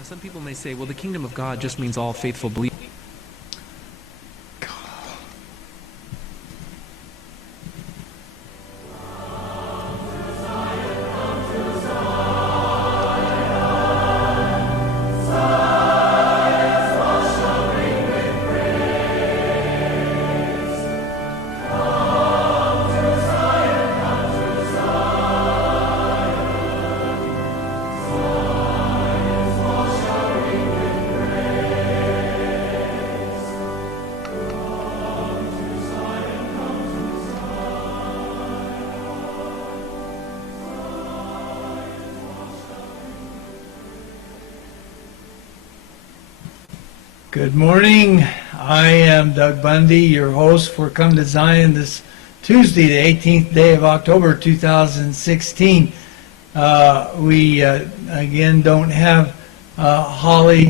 Now, some people may say, well, the kingdom of God just means all faithful believers. Good morning. I am Doug Bundy, your host for Come to Zion this Tuesday, the 18th day of October 2016. We again don't have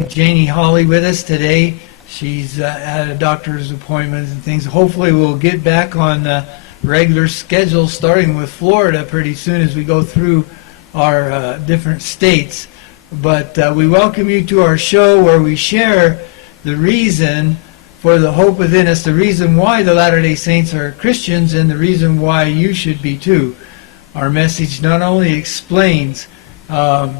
Janie Holly with us today. She's had a doctor's appointment and things. Hopefully we'll get back on the regular schedule starting with Florida pretty soon as we go through our different states. But we welcome you to our show where we share the reason for the hope within us, the reason why the Latter-day Saints are Christians, and the reason why you should be too. Our message not only explains what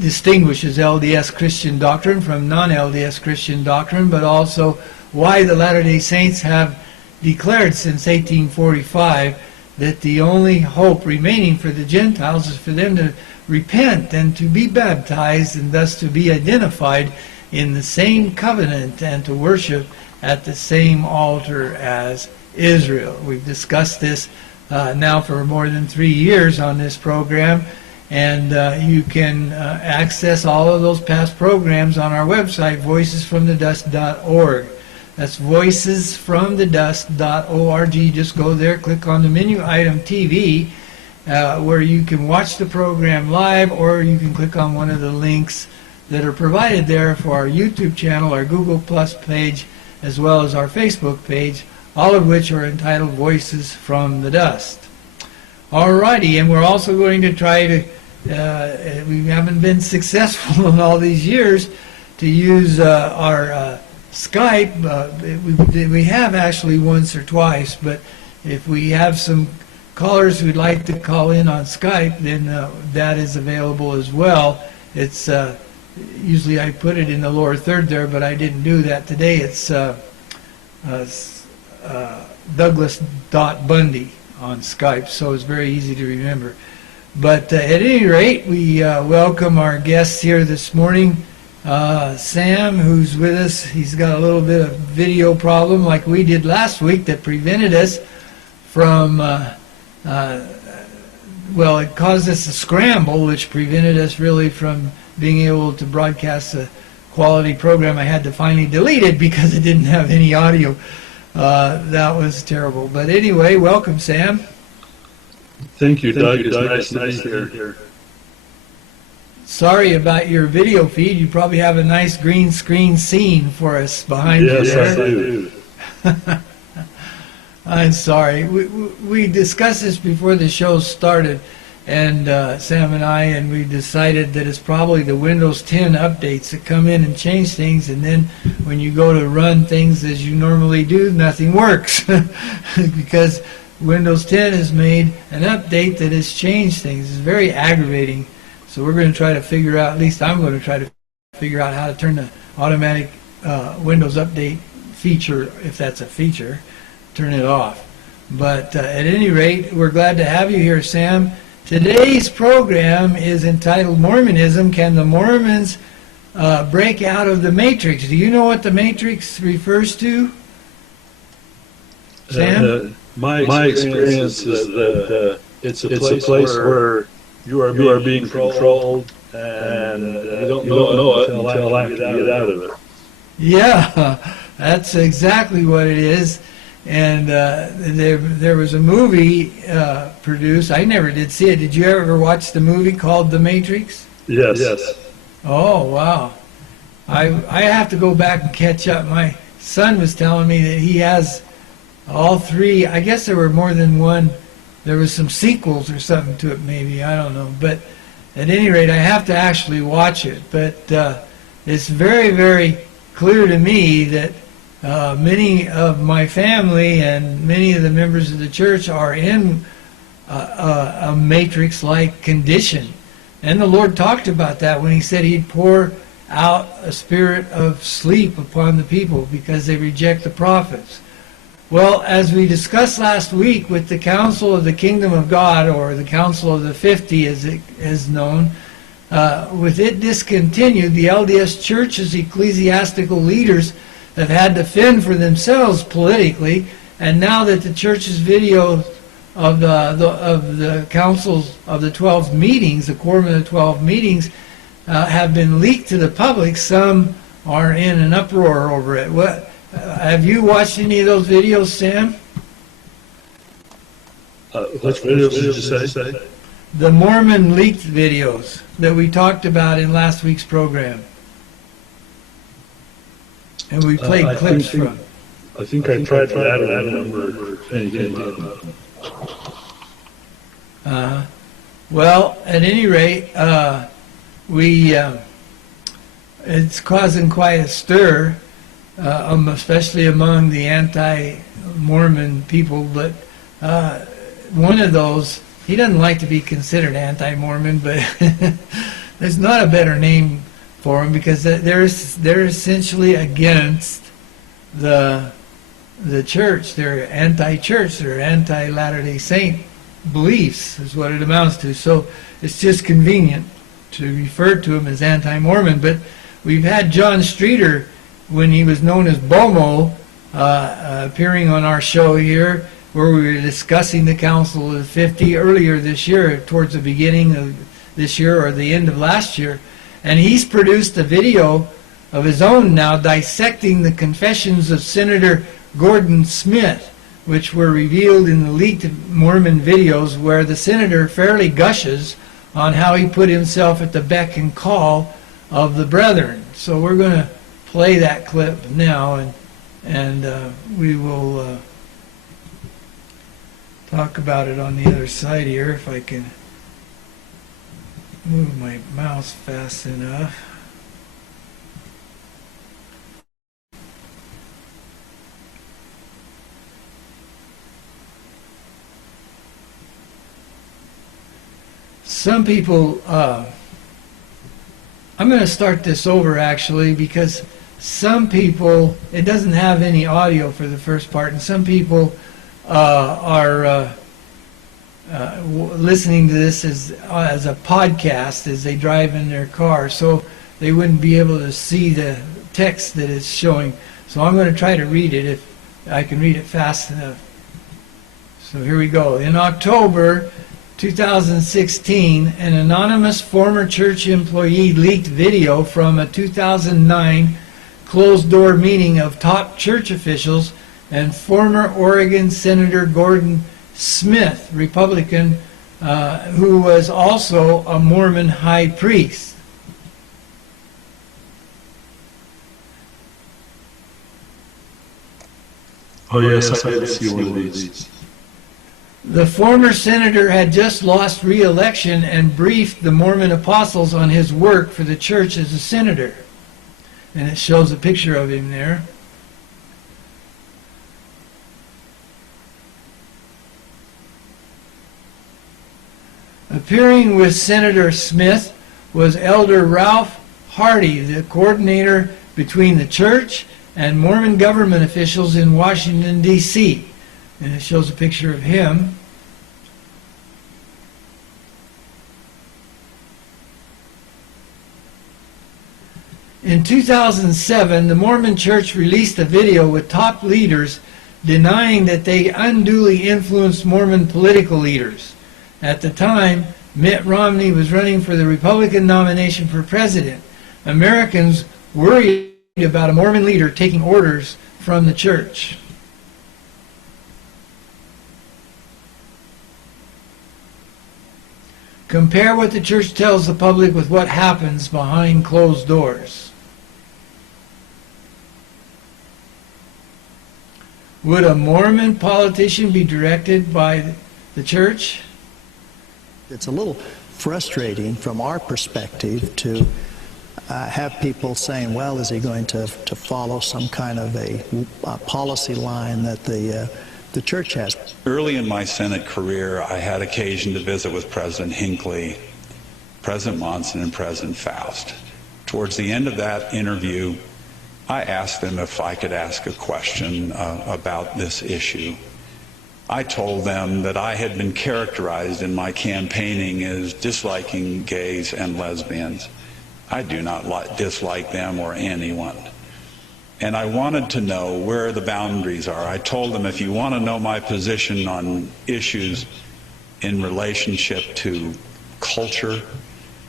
distinguishes LDS Christian doctrine from non-LDS Christian doctrine, but also why the Latter-day Saints have declared since 1845 that the only hope remaining for the Gentiles is for them to repent and to be baptized and thus to be identified in the same covenant and to worship at the same altar as Israel. We've discussed this now for more than 3 years on this program, and you can access all of those past programs on our website, voicesfromthedust.org. That's voicesfromthedust.org. Just go there, click on the menu item TV, where you can watch the program live, or you can click on one of the links that are provided there for our YouTube channel, our Google Plus page, as well as our Facebook page, all of which are entitled Voices from the Dust. Alrighty, and we're also going to try to, we haven't been successful in all these years, to use our Skype. We have actually once or twice, but if we have some callers who'd like to call in on Skype, then that is available as well. It's usually I put it in the lower third there, but I didn't do that today. It's Douglas.Bundy on Skype, so it's very easy to remember. But at any rate, we welcome our guests here this morning. Sam, who's with us, he's got a little bit of video problem like we did last week that prevented us from well, it caused us a scramble, which prevented us really from being able to broadcast a quality program. I had to finally delete it because it didn't have any audio. That was terrible. But anyway, welcome, Sam. Thank you, Doug. It's nice to be here. Sorry about your video feed. You probably have a nice green screen scene for us behind you there. Yes, I do. I'm sorry. We discussed this before the show started, and Sam and I, and we decided that it's probably the Windows 10 updates that come in and change things, and then when you go to run things as you normally do, nothing works because Windows 10 has made an update that has changed things. It's very aggravating. So we're going to try to figure out, at least I'm going to try to figure out how to turn the automatic Windows update feature, if that's a feature, turn it off. But at any rate, we're glad to have you here, Sam. Today's program is entitled Mormonism. Can the Mormons break out of the Matrix? Do you know what the Matrix refers to, Sam? My experience is that it's a place where you are being controlled and you don't know it until after you get out of it. Yeah, that's exactly what it is. And there was a movie produced. I never did see it. Did you ever watch the movie called The Matrix? Yes. Oh, wow. I have to go back and catch up. My son was telling me that he has all three. I guess there were more than one. There was some sequels or something to it, maybe. I don't know. But at any rate, I have to actually watch it. But it's very, very clear to me that many of my family and many of the members of the church are in a matrix-like condition. And the Lord talked about that when he said he'd pour out a spirit of sleep upon the people because they reject the prophets. Well, as we discussed last week with the Council of the Kingdom of God, or the Council of the 50 as it is known, with it discontinued, the LDS Church's ecclesiastical leaders have had to fend for themselves politically, and now that the church's video of the councils of the 12 meetings, the quorum of the 12 meetings, have been leaked to the public, some are in an uproar over it. What have you watched any of those videos, Sam? Which videos did you say? The Mormon leaked videos that we talked about in last week's program. And we played clips from. I think I tried to add that number anything about it. Well, at any rate, it's causing quite a stir, especially among the anti-Mormon people. But one of those, he doesn't like to be considered anti-Mormon, but there's not a better name for him, because they're essentially against the church. They're anti-church. They're anti-Latter-day Saint beliefs is what it amounts to. So it's just convenient to refer to him as anti-Mormon. But we've had John Streeter, when he was known as Bomo, appearing on our show here, where we were discussing the Council of the 50 earlier this year, towards the beginning of this year or the end of last year. And he's produced a video of his own now dissecting the confessions of Senator Gordon Smith, which were revealed in the leaked Mormon videos, where the senator fairly gushes on how he put himself at the beck and call of the brethren. So we're going to play that clip now, and we will talk about it on the other side here, if I can move my mouse fast enough. Some people, I'm going to start this over actually, because some people, it doesn't have any audio for the first part, and some people are listening to this as a podcast as they drive in their car, so they wouldn't be able to see the text that it's showing. So I'm going to try to read it if I can read it fast enough. So here we go. In October 2016, an anonymous former church employee leaked video from a 2009 closed-door meeting of top church officials and former Oregon Senator Gordon Smith, Republican, who was also a Mormon high priest. Oh yes, I did see one of these. The former senator had just lost re-election and briefed the Mormon apostles on his work for the church as a senator. And it shows a picture of him there. Appearing with Senator Smith was Elder Ralph Hardy, the coordinator between the church and Mormon government officials in Washington, D.C. And it shows a picture of him. In 2007, the Mormon Church released a video with top leaders denying that they unduly influenced Mormon political leaders. At the time, Mitt Romney was running for the Republican nomination for president. Americans worried about a Mormon leader taking orders from the church. Compare what the church tells the public with what happens behind closed doors. Would a Mormon politician be directed by the church? It's a little frustrating from our perspective to have people saying, well, is he going to follow some kind of a policy line that the church has? Early in my Senate career, I had occasion to visit with President Hinckley, President Monson, and President Faust. Towards the end of that interview, I asked them if I could ask a question about this issue. I told them that I had been characterized in my campaigning as disliking gays and lesbians. I do not dislike them or anyone. And I wanted to know where the boundaries are. I told them, if you want to know my position on issues in relationship to culture,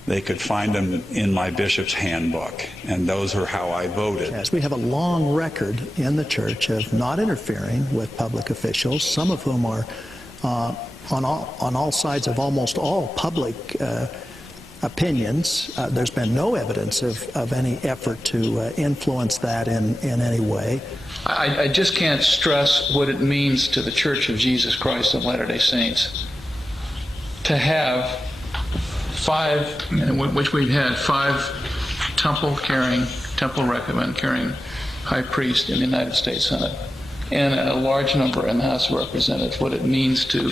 they could find them in my bishop's handbook, and those are how I voted. Yes, we have a long record in the church of not interfering with public officials, some of whom are on all sides of almost all public opinions. There's been no evidence of any effort to influence that in any way. I just can't stress what it means to the Church of Jesus Christ of Latter-day Saints to have which we've had five temple recommend carrying high priest in the United States Senate, and a large number in the House of Representatives. What it means to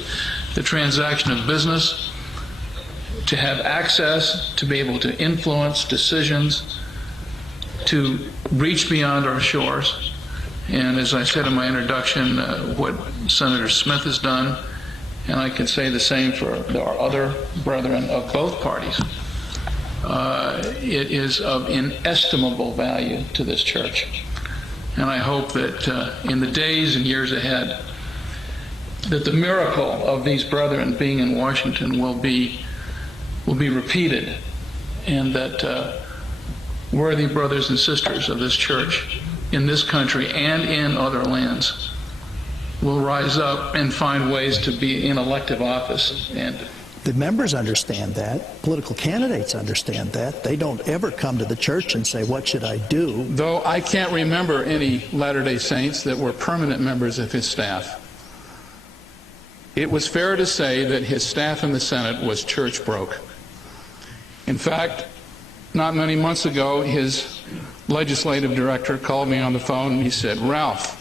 the transaction of business, to have access, to be able to influence decisions, to reach beyond our shores. And as I said in my introduction, what Senator Smith has done, and I can say the same for our other brethren of both parties, it is of inestimable value to this church. And I hope that in the days and years ahead, that the miracle of these brethren being in Washington will be repeated, and that worthy brothers and sisters of this church in this country and in other lands will rise up and find ways to be in elective office. And the members understand that. Political candidates understand that. They don't ever come to the church and say, what should I do? Though I can't remember any Latter-day Saints that were permanent members of his staff, it was fair to say that his staff in the Senate was church broke. In fact, not many months ago, his legislative director called me on the phone and he said, "Ralph,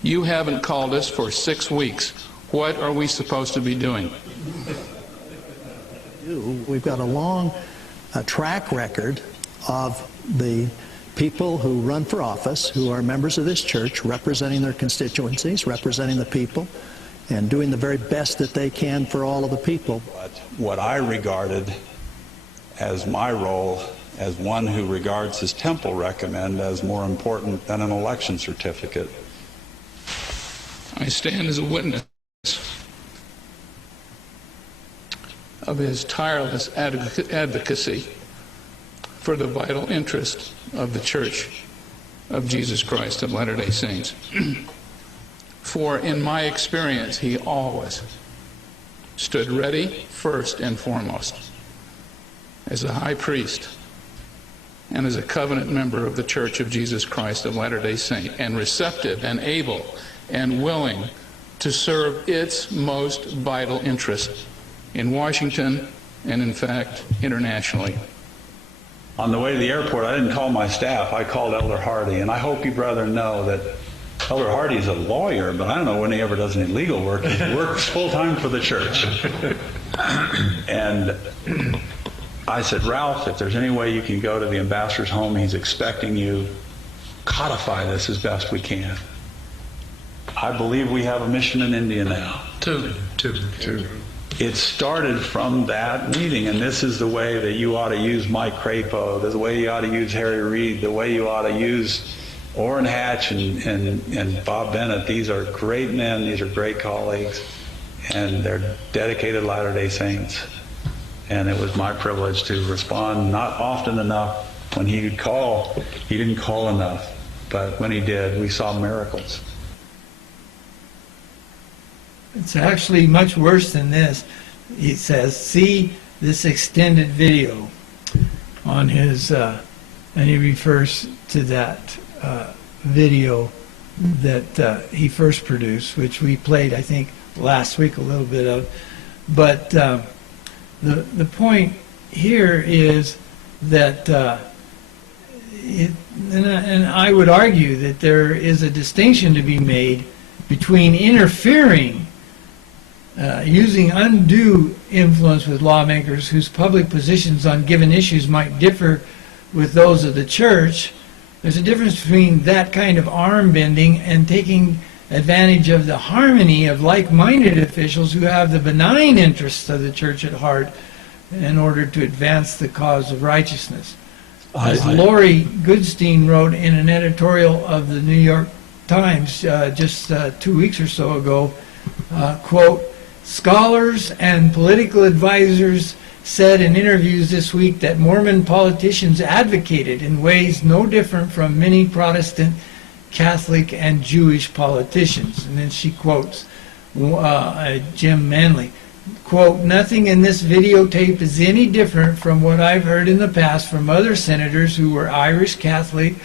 you haven't called us for 6 weeks. What are we supposed to be doing?" We've got a long track record of the people who run for office, who are members of this church, representing their constituencies, representing the people, and doing the very best that they can for all of the people. But what I regarded as my role as one who regards his temple recommend as more important than an election certificate. I stand as a witness of his tireless advocacy for the vital interest of the Church of Jesus Christ of Latter-day Saints. For in my experience, he always stood ready first and foremost as a high priest and as a covenant member of the Church of Jesus Christ of Latter-day Saints, and receptive and able and willing to serve its most vital interest in Washington and, in fact, internationally. On the way to the airport, I didn't call my staff. I called Elder Hardy, and I hope you brethren know that Elder Hardy is a lawyer, but I don't know when he ever does any legal work. He works full-time for the church. And I said, "Ralph, if there's any way you can go to the ambassador's home, he's expecting you, codify this as best we can." I believe we have a mission in India now. Two. It started from that meeting, and this is the way that you ought to use Mike Crapo, the way you ought to use Harry Reid, the way you ought to use Orrin Hatch and Bob Bennett. These are great men, these are great colleagues, and they're dedicated Latter-day Saints. And it was my privilege to respond, not often enough. When he would call, he didn't call enough, but when he did, we saw miracles. It's actually much worse than this. He says, see this extended video on his, and he refers to that video that he first produced, which we played, I think, last week a little bit of. But The point here is that, and I would argue that there is a distinction to be made between interfering, using undue influence with lawmakers whose public positions on given issues might differ with those of the church. There's a difference between that kind of arm bending and taking advantage of the harmony of like-minded officials who have the benign interests of the church at heart in order to advance the cause of righteousness. As Lori Goodstein wrote in an editorial of the New York Times just 2 weeks or so ago, quote, "Scholars and political advisors said in interviews this week that Mormon politicians advocated in ways no different from many Protestant, Catholic, and Jewish politicians." And then she quotes Jim Manley, quote, "Nothing in this videotape is any different from what I've heard in the past from other senators who were Irish Catholic,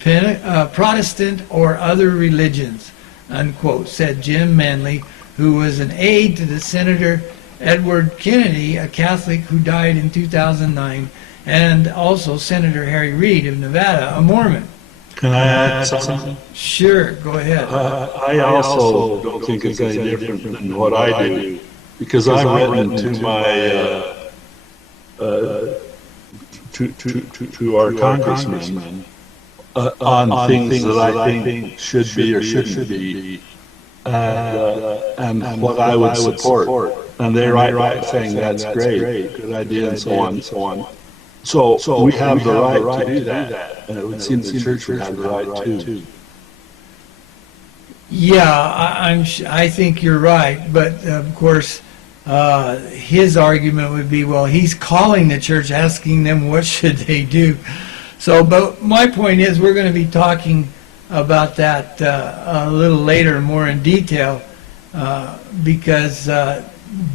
Protestant, or other religions," unquote, said Jim Manley, who was an aide to the Senator Edward Kennedy, a Catholic who died in 2009, and also Senator Harry Reid of Nevada, a Mormon. Can I add something? Sure, go ahead. I also don't think it's any different than what I do, because I've written to my to our congressmen on things that I think should be or shouldn't be, and what I would support. And they write saying that's great, good idea, and so on and so on. So we have the right to do that, and it would seem the church would have the right too. Yeah, I think you're right, but of course his argument would be, well, he's calling the church, asking them what should they do. So, but my point is, we're going to be talking about that a little later, more in detail, because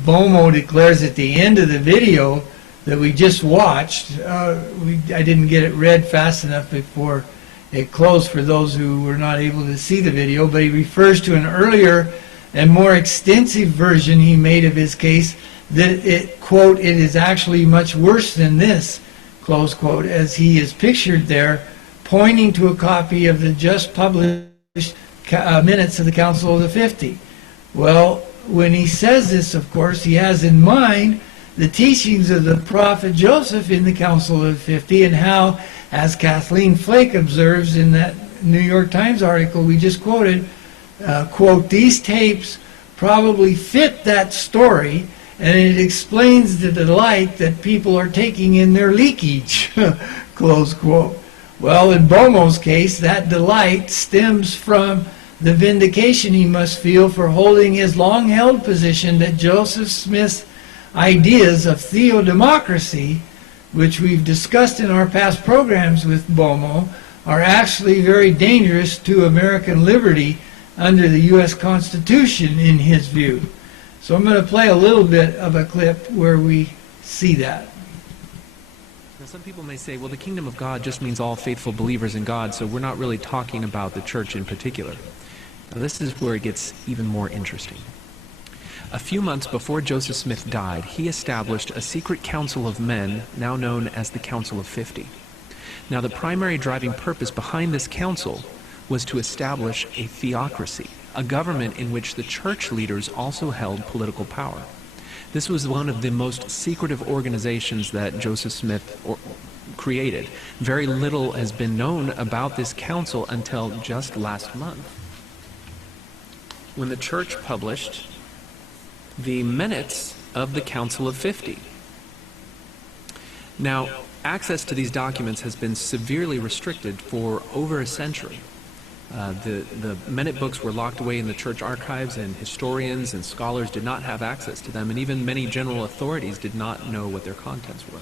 Bomo declares at the end of the video that we just watched, I didn't get it read fast enough before it closed for those who were not able to see the video, but he refers to an earlier and more extensive version he made of his case, that it, quote, "it is actually much worse than this," close quote, as he is pictured there, pointing to a copy of the just published minutes of the Council of the 50. Well, when he says this, of course, he has in mind the teachings of the prophet Joseph in the Council of the 50, and how, as Kathleen Flake observes in that New York Times article we just quoted, quote, "these tapes probably fit that story, and it explains the delight that people are taking in their leakage," close quote. Well, in Bomo's case, that delight stems from the vindication he must feel for holding his long-held position that Joseph Smith's ideas of theodemocracy, which we've discussed in our past programs with Bomo, are actually very dangerous to American liberty under the U.S. Constitution, in his view. So I'm going to play a little bit of a clip where we see that. Now, some people may say, well, the kingdom of God just means all faithful believers in God, so we're not really talking about the church in particular. Now, this is where it gets even more interesting. A few months before Joseph Smith died, he established a secret council of men, now known as the Council of 50. Now, the primary driving purpose behind this council was to establish a theocracy, a government in which the church leaders also held political power. This was one of the most secretive organizations that Joseph Smith created. Very little has been known about this council until just last month, when the church published the minutes of the Council of 50. Now, access to these documents has been severely restricted for over a century. The minute books were locked away in the church archives, and historians and scholars did not have access to them, and even many general authorities did not know what their contents were.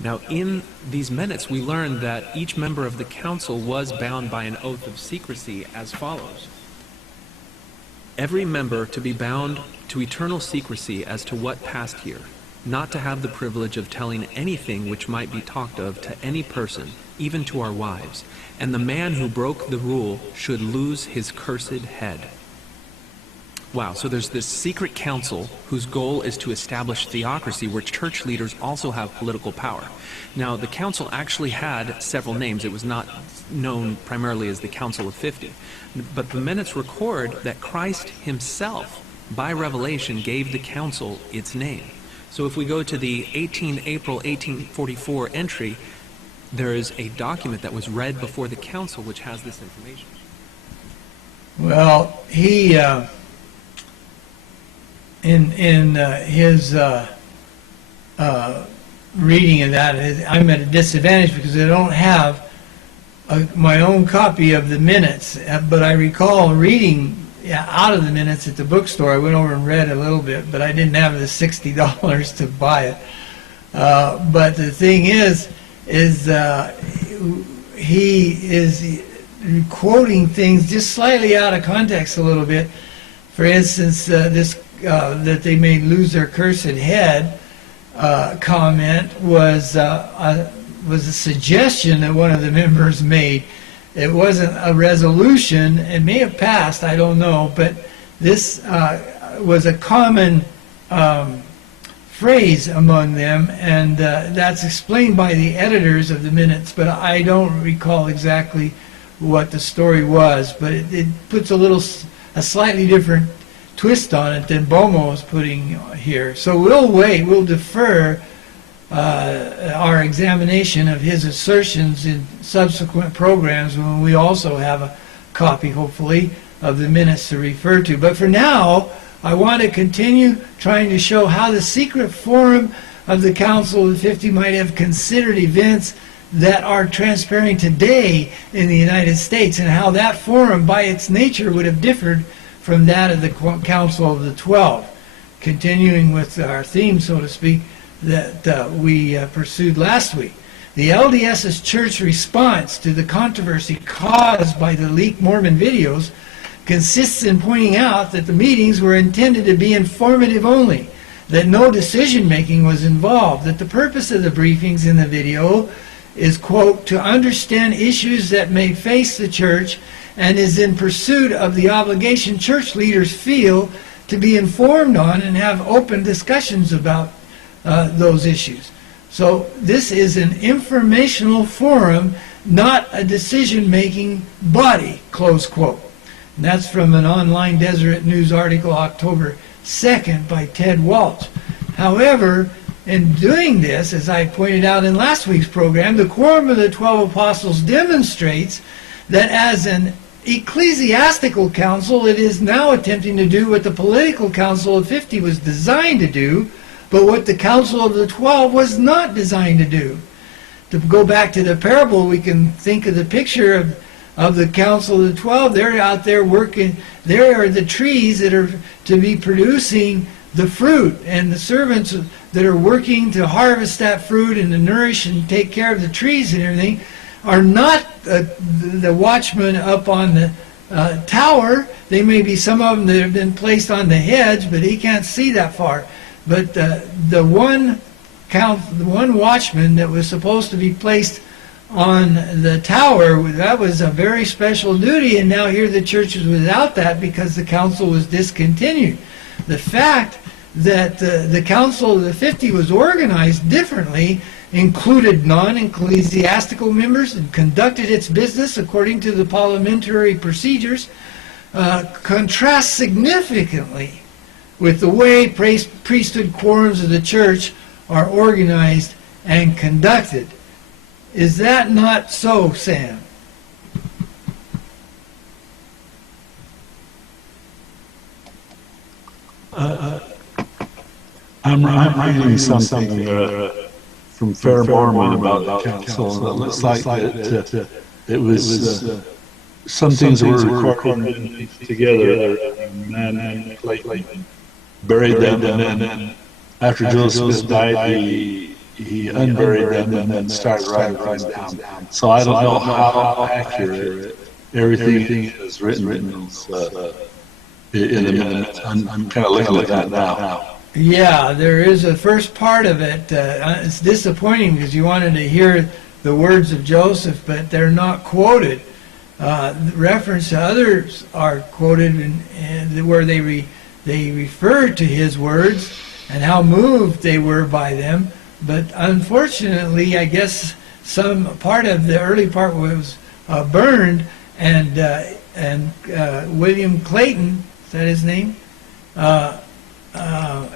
Now, in these minutes, we learn that each member of the council was bound by an oath of secrecy as follows. Every member to be bound to eternal secrecy as to what passed here, not to have the privilege of telling anything which might be talked of to any person, even to our wives, and the man who broke the rule should lose his cursed head. Wow, so there's this secret council whose goal is to establish theocracy where church leaders also have political power. Now, the council actually had several names. It was not known primarily as the Council of 50. But the minutes record that Christ himself, by revelation, gave the council its name. So if we go to the 18 April 1844 entry, there is a document that was read before the council which has this information. Well, he, in his reading of that, I'm at a disadvantage because I don't have my own copy of the minutes, but I recall reading out of the minutes at the bookstore. I went over and read a little bit, but I didn't have the $60 to buy it. But the thing is he is quoting things just slightly out of context a little bit. For instance, this that they may lose their cursed head comment was a suggestion that one of the members made. It wasn't a resolution. It may have passed, I don't know, but this was a common phrase among them, and that's explained by the editors of the minutes, but I don't recall exactly what the story was, but it puts a slightly different twist on it than Bomo was putting here. So we'll wait, we'll defer our examination of his assertions in subsequent programs when we also have a copy, hopefully, of the minutes to refer to. But for now, I want to continue trying to show how the secret forum of the Council of the 50 might have considered events that are transpiring today in the United States, and how that forum, by its nature, would have differed from that of the Council of the 12. Continuing with our theme, so to speak, that we pursued last week. The LDS's church response to the controversy caused by the leaked Mormon videos consists in pointing out that the meetings were intended to be informative only, that no decision-making was involved, that the purpose of the briefings in the video is, quote, to understand issues that may face the church and is in pursuit of the obligation church leaders feel to be informed on and have open discussions about those issues. So this is an informational forum, not a decision-making body, close quote. And that's from an online Deseret News article, October 2nd, by Ted Walsh. However, in doing this, as I pointed out in last week's program, the Quorum of the 12 Apostles demonstrates that as an ecclesiastical council, it is now attempting to do what the political Council of 50 was designed to do, but what the Council of the 12 was not designed to do. To go back to the parable, we can think of the picture of the Council of the 12. They're out there working. There are the trees that are to be producing the fruit, and the servants that are working to harvest that fruit and to nourish and take care of the trees and everything are not the watchmen up on the tower. They may be some of them that have been placed on the hedge, but he can't see that far. But the one watchman that was supposed to be placed on the tower, that was a very special duty, and now here the church is without that because the council was discontinued. The fact that the Council of the 50 was organized differently, included non-ecclesiastical members, and conducted its business according to the parliamentary procedures, contrasts significantly with the way priesthood quorums of the church are organized and conducted. Is that not so, Sam? I'm reading something from Fair Mormon about the council, and it looks like that it was some things that were recorded together, and then buried them, and then after Joseph died, he unburied them and then started writing things down. So I don't know how accurate everything is written in the minutes. I'm kind of looking at that now. Yeah, there is a first part of it. It's disappointing because you wanted to hear the words of Joseph, but they're not quoted. Reference to others are quoted where they they referred to his words and how moved they were by them. But unfortunately, I guess some part of the early part was burned, and William Clayton, is that his name?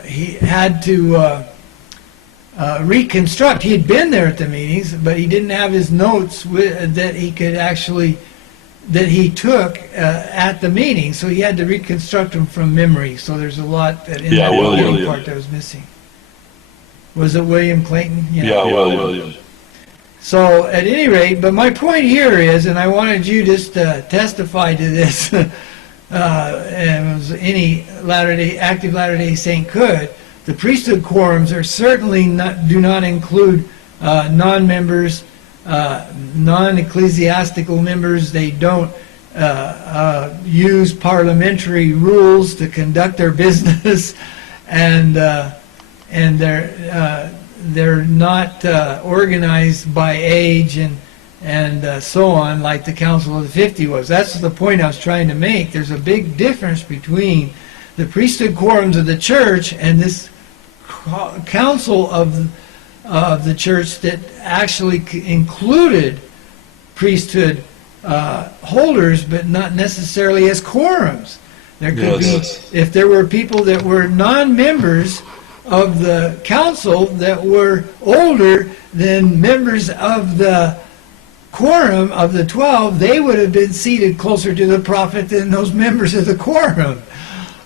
He had to reconstruct. He had been there at the meetings, but he didn't have his notes that he could actually, that he took at the meeting, so he had to reconstruct them from memory. So there's a lot that in that beginning part that was missing. Was it William Clayton? Yeah, William. So at any rate, but my point here is, and I wanted you just to testify to this, and as any active Latter-day Saint could, the priesthood quorums are certainly do not include non-members, non-ecclesiastical members. They don't use parliamentary rules to conduct their business, and they're not organized by age and so on like the Council of the 50 was. That's the point I was trying to make. There's a big difference between the priesthood quorums of the church and this council of the church that actually included priesthood holders, but not necessarily as quorums. There could be, if there were people that were non-members of the council that were older than members of the quorum of the 12, they would have been seated closer to the prophet than those members of the quorum.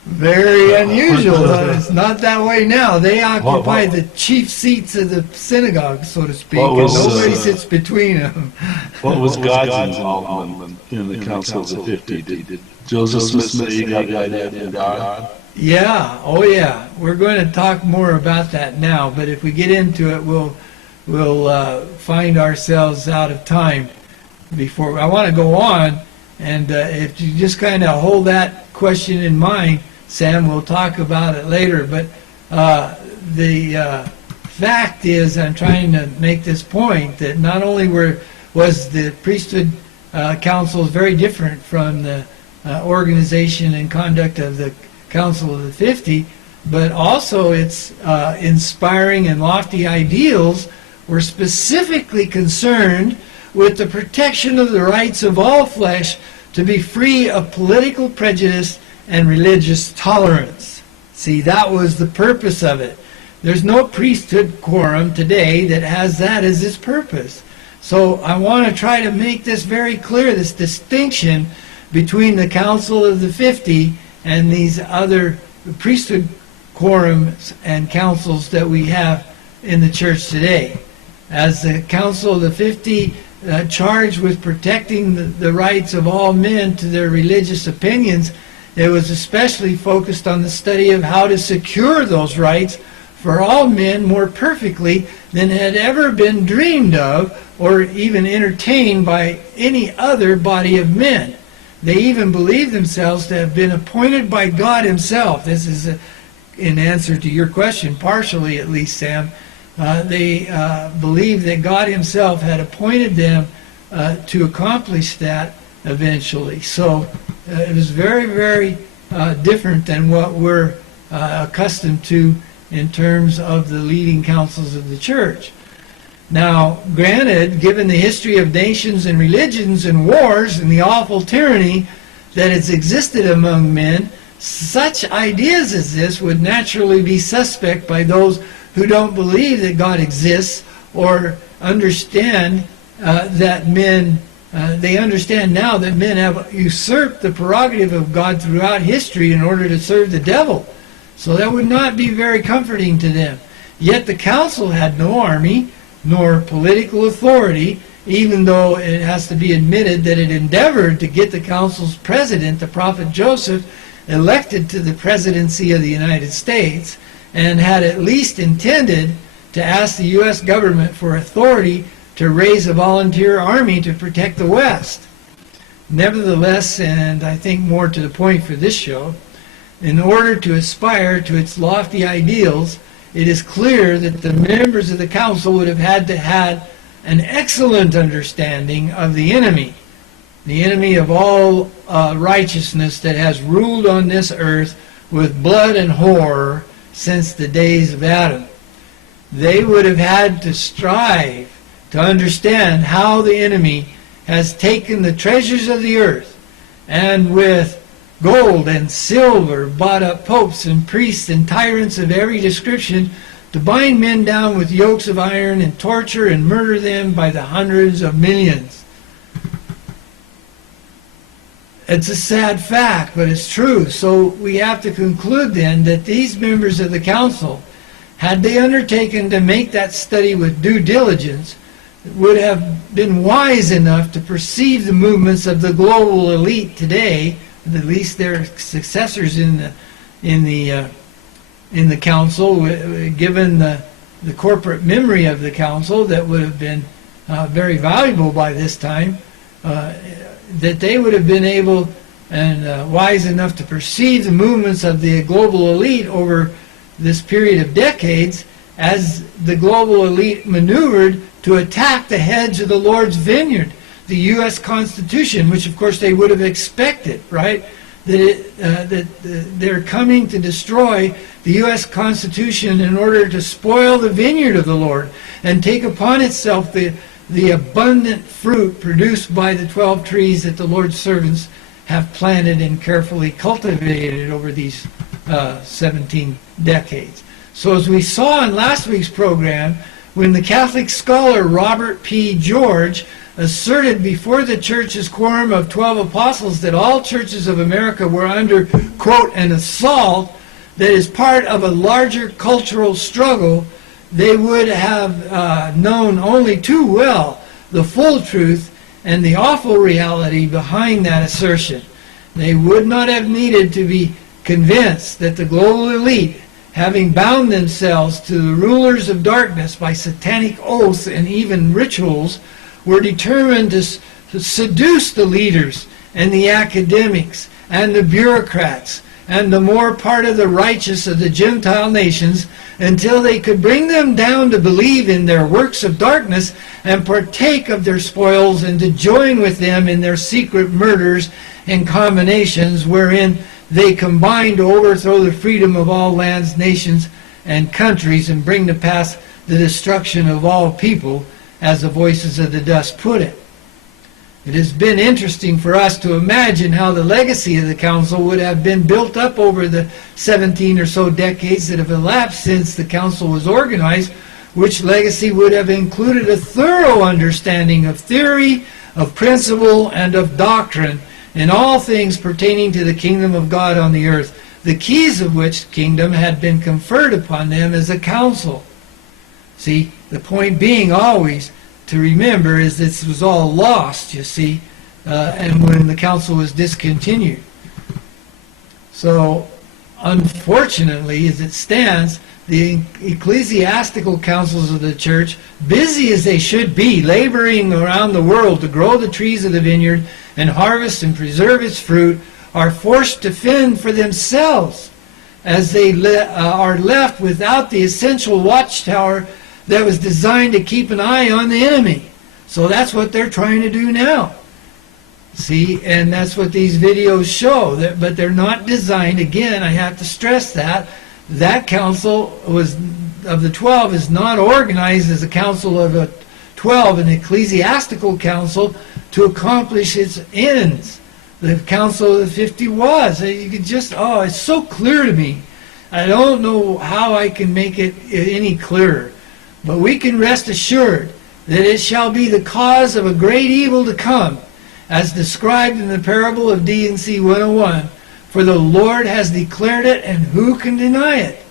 Very unusual. It's not that way now. They occupy the chief seats of the synagogue, so to speak, and nobody sits between them. What was God's involvement in the Council of the 50? Did Joseph Smith say he got the idea from God? Yeah, oh yeah. We're going to talk more about that now, but if we get into it, we'll find ourselves out of time. Before I want to go on, and if you just kind of hold that question in mind, Sam, we'll talk about it later. But the fact is, I'm trying to make this point that not only was the priesthood council very different from the organization and conduct of the Council of the 50, but also its inspiring and lofty ideals were specifically concerned with the protection of the rights of all flesh to be free of political prejudice and religious tolerance. See, that was the purpose of it. There's no priesthood quorum today that has that as its purpose. So I want to try to make this very clear, this distinction between the Council of the 50 and these other priesthood quorums and councils that we have in the church today. As the Council of the 50 charged with protecting the rights of all men to their religious opinions, it was especially focused on the study of how to secure those rights for all men more perfectly than had ever been dreamed of or even entertained by any other body of men. They even believed themselves to have been appointed by God himself. This is in answer to your question, partially at least, Sam. They believed that God himself had appointed them to accomplish that eventually. So it was very, very different than what we're accustomed to in terms of the leading councils of the church. Now, granted, given the history of nations and religions and wars and the awful tyranny that has existed among men, such ideas as this would naturally be suspect by those who don't believe that God exists or understand that men, they understand now that men have usurped the prerogative of God throughout history in order to serve the devil. So that would not be very comforting to them. Yet the council had no army nor political authority, even though it has to be admitted that it endeavored to get the council's president, the prophet Joseph, elected to the presidency of the United States, and had at least intended to ask the U.S. government for authority to raise a volunteer army to protect the West. Nevertheless, and I think more to the point for this show, in order to aspire to its lofty ideals, it is clear that the members of the council would have had to have an excellent understanding of the enemy of all righteousness that has ruled on this earth with blood and horror since the days of Adam. They would have had to strive to understand how the enemy has taken the treasures of the earth and with gold and silver bought up popes and priests and tyrants of every description to bind men down with yokes of iron and torture and murder them by the hundreds of millions. It's a sad fact, but it's true. So we have to conclude then that these members of the council, had they undertaken to make that study with due diligence, would have been wise enough to perceive the movements of the global elite today, at least their successors in the council, given the corporate memory of the council that would have been very valuable by this time, that they would have been able and wise enough to perceive the movements of the global elite over this period of decades as the global elite maneuvered to attack the heads of the Lord's vineyard, the U.S. Constitution, which of course they would have expected, right? That they're coming to destroy the U.S. Constitution in order to spoil the vineyard of the Lord and take upon itself the abundant fruit produced by the 12 trees that the Lord's servants have planted and carefully cultivated over these 17 decades. So as we saw in last week's program, when the Catholic scholar Robert P. George asserted before the church's quorum of 12 apostles that all churches of America were under, quote, an assault that is part of a larger cultural struggle, they would have known only too well the full truth and the awful reality behind that assertion. They would not have needed to be convinced that the global elite, having bound themselves to the rulers of darkness by satanic oaths and even rituals, were determined to seduce the leaders and the academics and the bureaucrats and the more part of the righteous of the Gentile nations until they could bring them down to believe in their works of darkness and partake of their spoils and to join with them in their secret murders and combinations wherein they combine to overthrow the freedom of all lands, nations, and countries and bring to pass the destruction of all people, as the voices of the dust put it. It has been interesting for us to imagine how the legacy of the council would have been built up over the 17 or so decades that have elapsed since the council was organized, which legacy would have included a thorough understanding of theory, of principle, and of doctrine in all things pertaining to the kingdom of God on the earth, the keys of which kingdom had been conferred upon them as a council. See, the point being always to remember is this was all lost, you see, and when the council was discontinued. So, unfortunately, as it stands, the ecclesiastical councils of the church, busy as they should be, laboring around the world to grow the trees of the vineyard and harvest and preserve its fruit, are forced to fend for themselves as they are left without the essential watchtower that was designed to keep an eye on the enemy. So that's what they're trying to do now. See, and that's what these videos show. But they're not designed, again, I have to stress that council of the 12 is not organized as a council of the 12, an ecclesiastical council to accomplish its ends. The council of the 50 was. You could just, it's so clear to me. I don't know how I can make it any clearer. But we can rest assured that it shall be the cause of a great evil to come, as described in the parable of D&C 101, for the Lord has declared it, and who can deny it?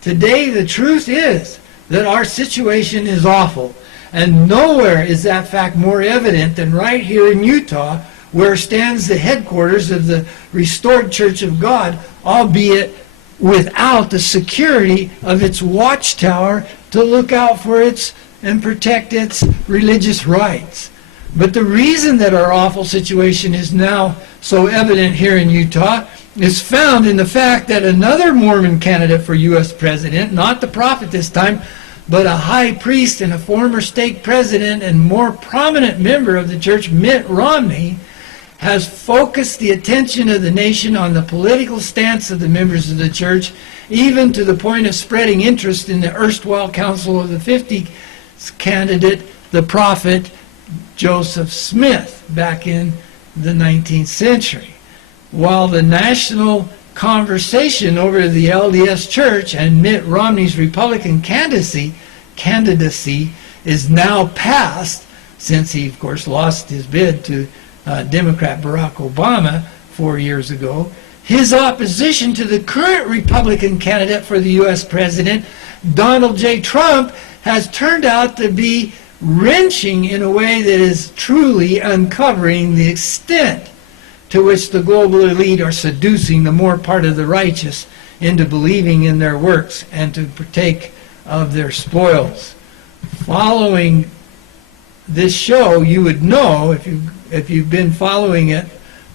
Today, the truth is that our situation is awful, and nowhere is that fact more evident than right here in Utah, where stands the headquarters of the restored Church of God, albeit without the security of its watchtower to look out for its and protect its religious rights. But the reason that our awful situation is now so evident here in Utah is found in the fact that another Mormon candidate for U.S. president, not the prophet this time, but a high priest and a former stake president and more prominent member of the church, Mitt Romney, has focused the attention of the nation on the political stance of the members of the church, even to the point of spreading interest in the erstwhile Council of the 50 candidate, the prophet Joseph Smith, back in the 19th century. While the national conversation over the LDS Church and Mitt Romney's Republican candidacy is now past, since he, of course, lost his bid to Democrat Barack Obama 4 years ago, his opposition to the current Republican candidate for the U.S. president, Donald J. Trump, has turned out to be wrenching in a way that is truly uncovering the extent to which the global elite are seducing the more part of the righteous into believing in their works and to partake of their spoils. Following this show, you would know, if you've been following it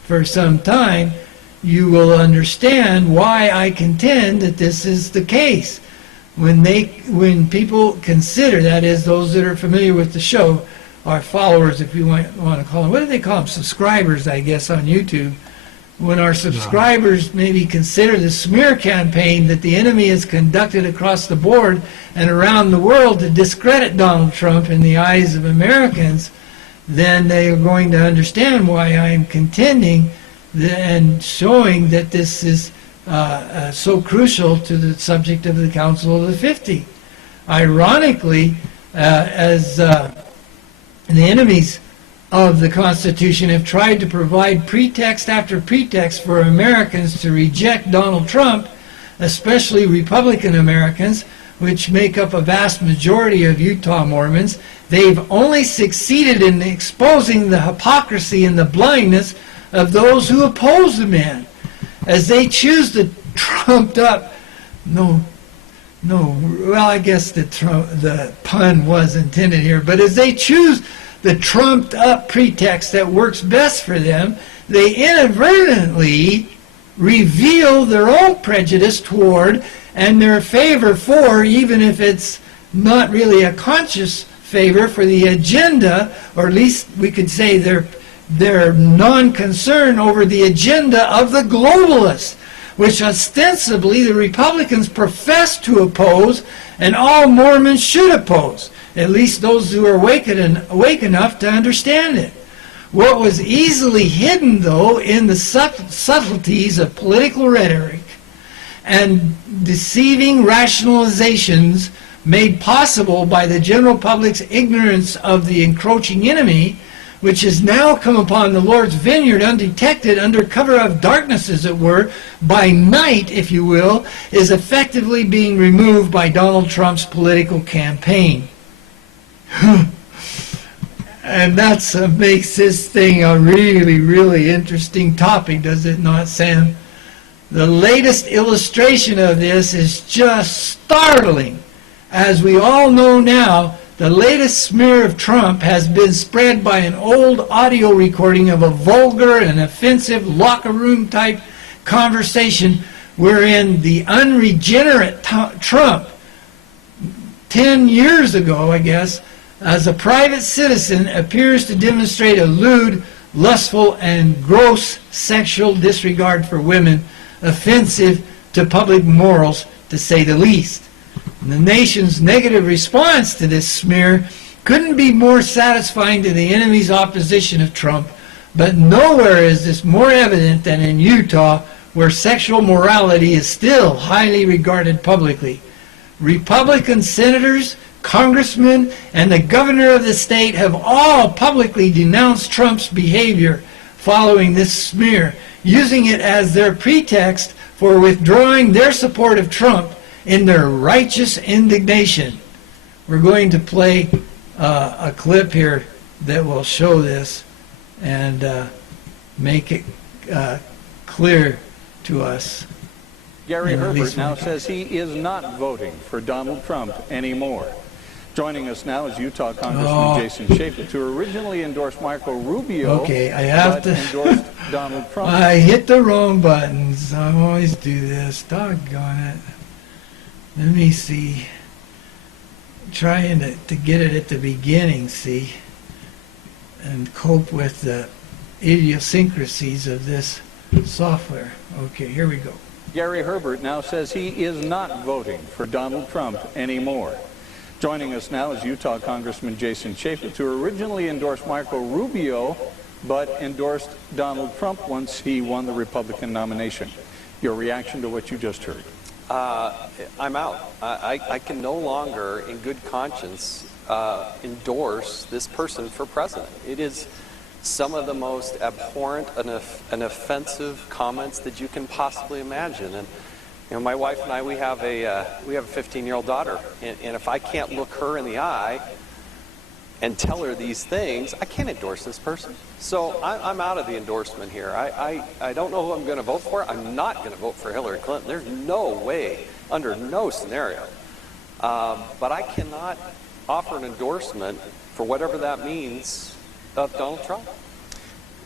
for some time, you will understand why I contend that this is the case. When people consider, that is, those that are familiar with the show, our followers, if you want to call them, what do they call them? Subscribers, I guess, on YouTube. When our subscribers maybe consider the smear campaign that the enemy has conducted across the board and around the world to discredit Donald Trump in the eyes of Americans, then they are going to understand why I am contending and showing that this is so crucial to the subject of the Council of the 50. Ironically, as the enemies of the Constitution have tried to provide pretext after pretext for Americans to reject Donald Trump, especially Republican Americans, which make up a vast majority of Utah Mormons, they've only succeeded in exposing the hypocrisy and the blindness of those who oppose the man. As they choose the trumped up, well, I guess the pun was intended here, but as they choose the trumped up pretext that works best for them, they inadvertently reveal their own prejudice toward and their favor for, even if it's not really a conscious favor, for the agenda, or at least we could say their non-concern over the agenda of the globalists, which ostensibly the Republicans profess to oppose and all Mormons should oppose, at least those who are awake enough to understand it. What was easily hidden, though, in the subtleties of political rhetoric and deceiving rationalizations made possible by the general public's ignorance of the encroaching enemy, which has now come upon the Lord's vineyard undetected under cover of darkness, as it were, by night, if you will, is effectively being removed by Donald Trump's political campaign. And that's makes this thing a really, really interesting topic, does it not, Sam? The latest illustration of this is just startling. As we all know now, the latest smear of Trump has been spread by an old audio recording of a vulgar and offensive locker room type conversation wherein the unregenerate Trump, 10 years ago, I guess, as a private citizen, appears to demonstrate a lewd, lustful, and gross sexual disregard for women, offensive to public morals, to say the least. And the nation's negative response to this smear couldn't be more satisfying to the enemy's opposition of Trump, but nowhere is this more evident than in Utah, where sexual morality is still highly regarded publicly. Republican senators, congressmen, and the governor of the state have all publicly denounced Trump's behavior following this smear, using it as their pretext for withdrawing their support of Trump in their righteous indignation. We're going to play a clip here that will show this and make it clear to us. Gary Herbert now says he is not voting for Donald Trump anymore. Joining us now is Utah Congressman Jason Chaffetz, who originally endorsed Marco Rubio, but endorsed Donald Trump. I hit the wrong buttons. I always do this. Doggone it. Let me see. Trying to get it at the beginning, see, and cope with the idiosyncrasies of this software. Okay, here we go. Gary Herbert now says he is not voting for Donald Trump anymore. Joining us now is Utah Congressman Jason Chaffetz, who originally endorsed Marco Rubio, but endorsed Donald Trump once he won the Republican nomination. Your reaction to what you just heard? I'm out. I can no longer, in good conscience, endorse this person for president. It is some of the most abhorrent and offensive comments that you can possibly imagine. And you know, my wife and I, we have a 15-year-old daughter, and if I can't look her in the eye and tell her these things, I can't endorse this person. So I'm out of the endorsement here. I don't know who I'm going to vote for. I'm not going to vote for Hillary Clinton. There's no way, under no scenario. But I cannot offer an endorsement for whatever that means of Donald Trump.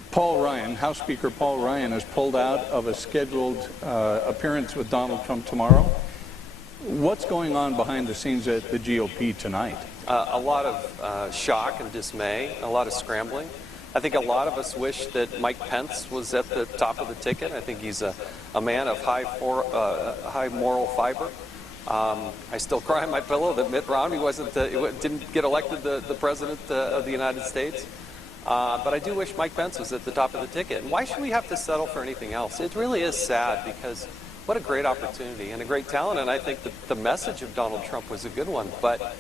Paul Ryan, House Speaker Paul Ryan, has pulled out of a scheduled appearance with Donald Trump tomorrow. What's going on behind the scenes at the GOP tonight? A lot of shock and dismay, a lot of scrambling. I think a lot of us wish that Mike Pence was at the top of the ticket. I think he's a man of high moral fiber. I still cry on my pillow that Mitt Romney didn't get elected the president of the United States. But I do wish Mike Pence was at the top of the ticket. And why should we have to settle for anything else? It really is sad, because what a great opportunity and a great talent. And I think that the message of Donald Trump was a good one. But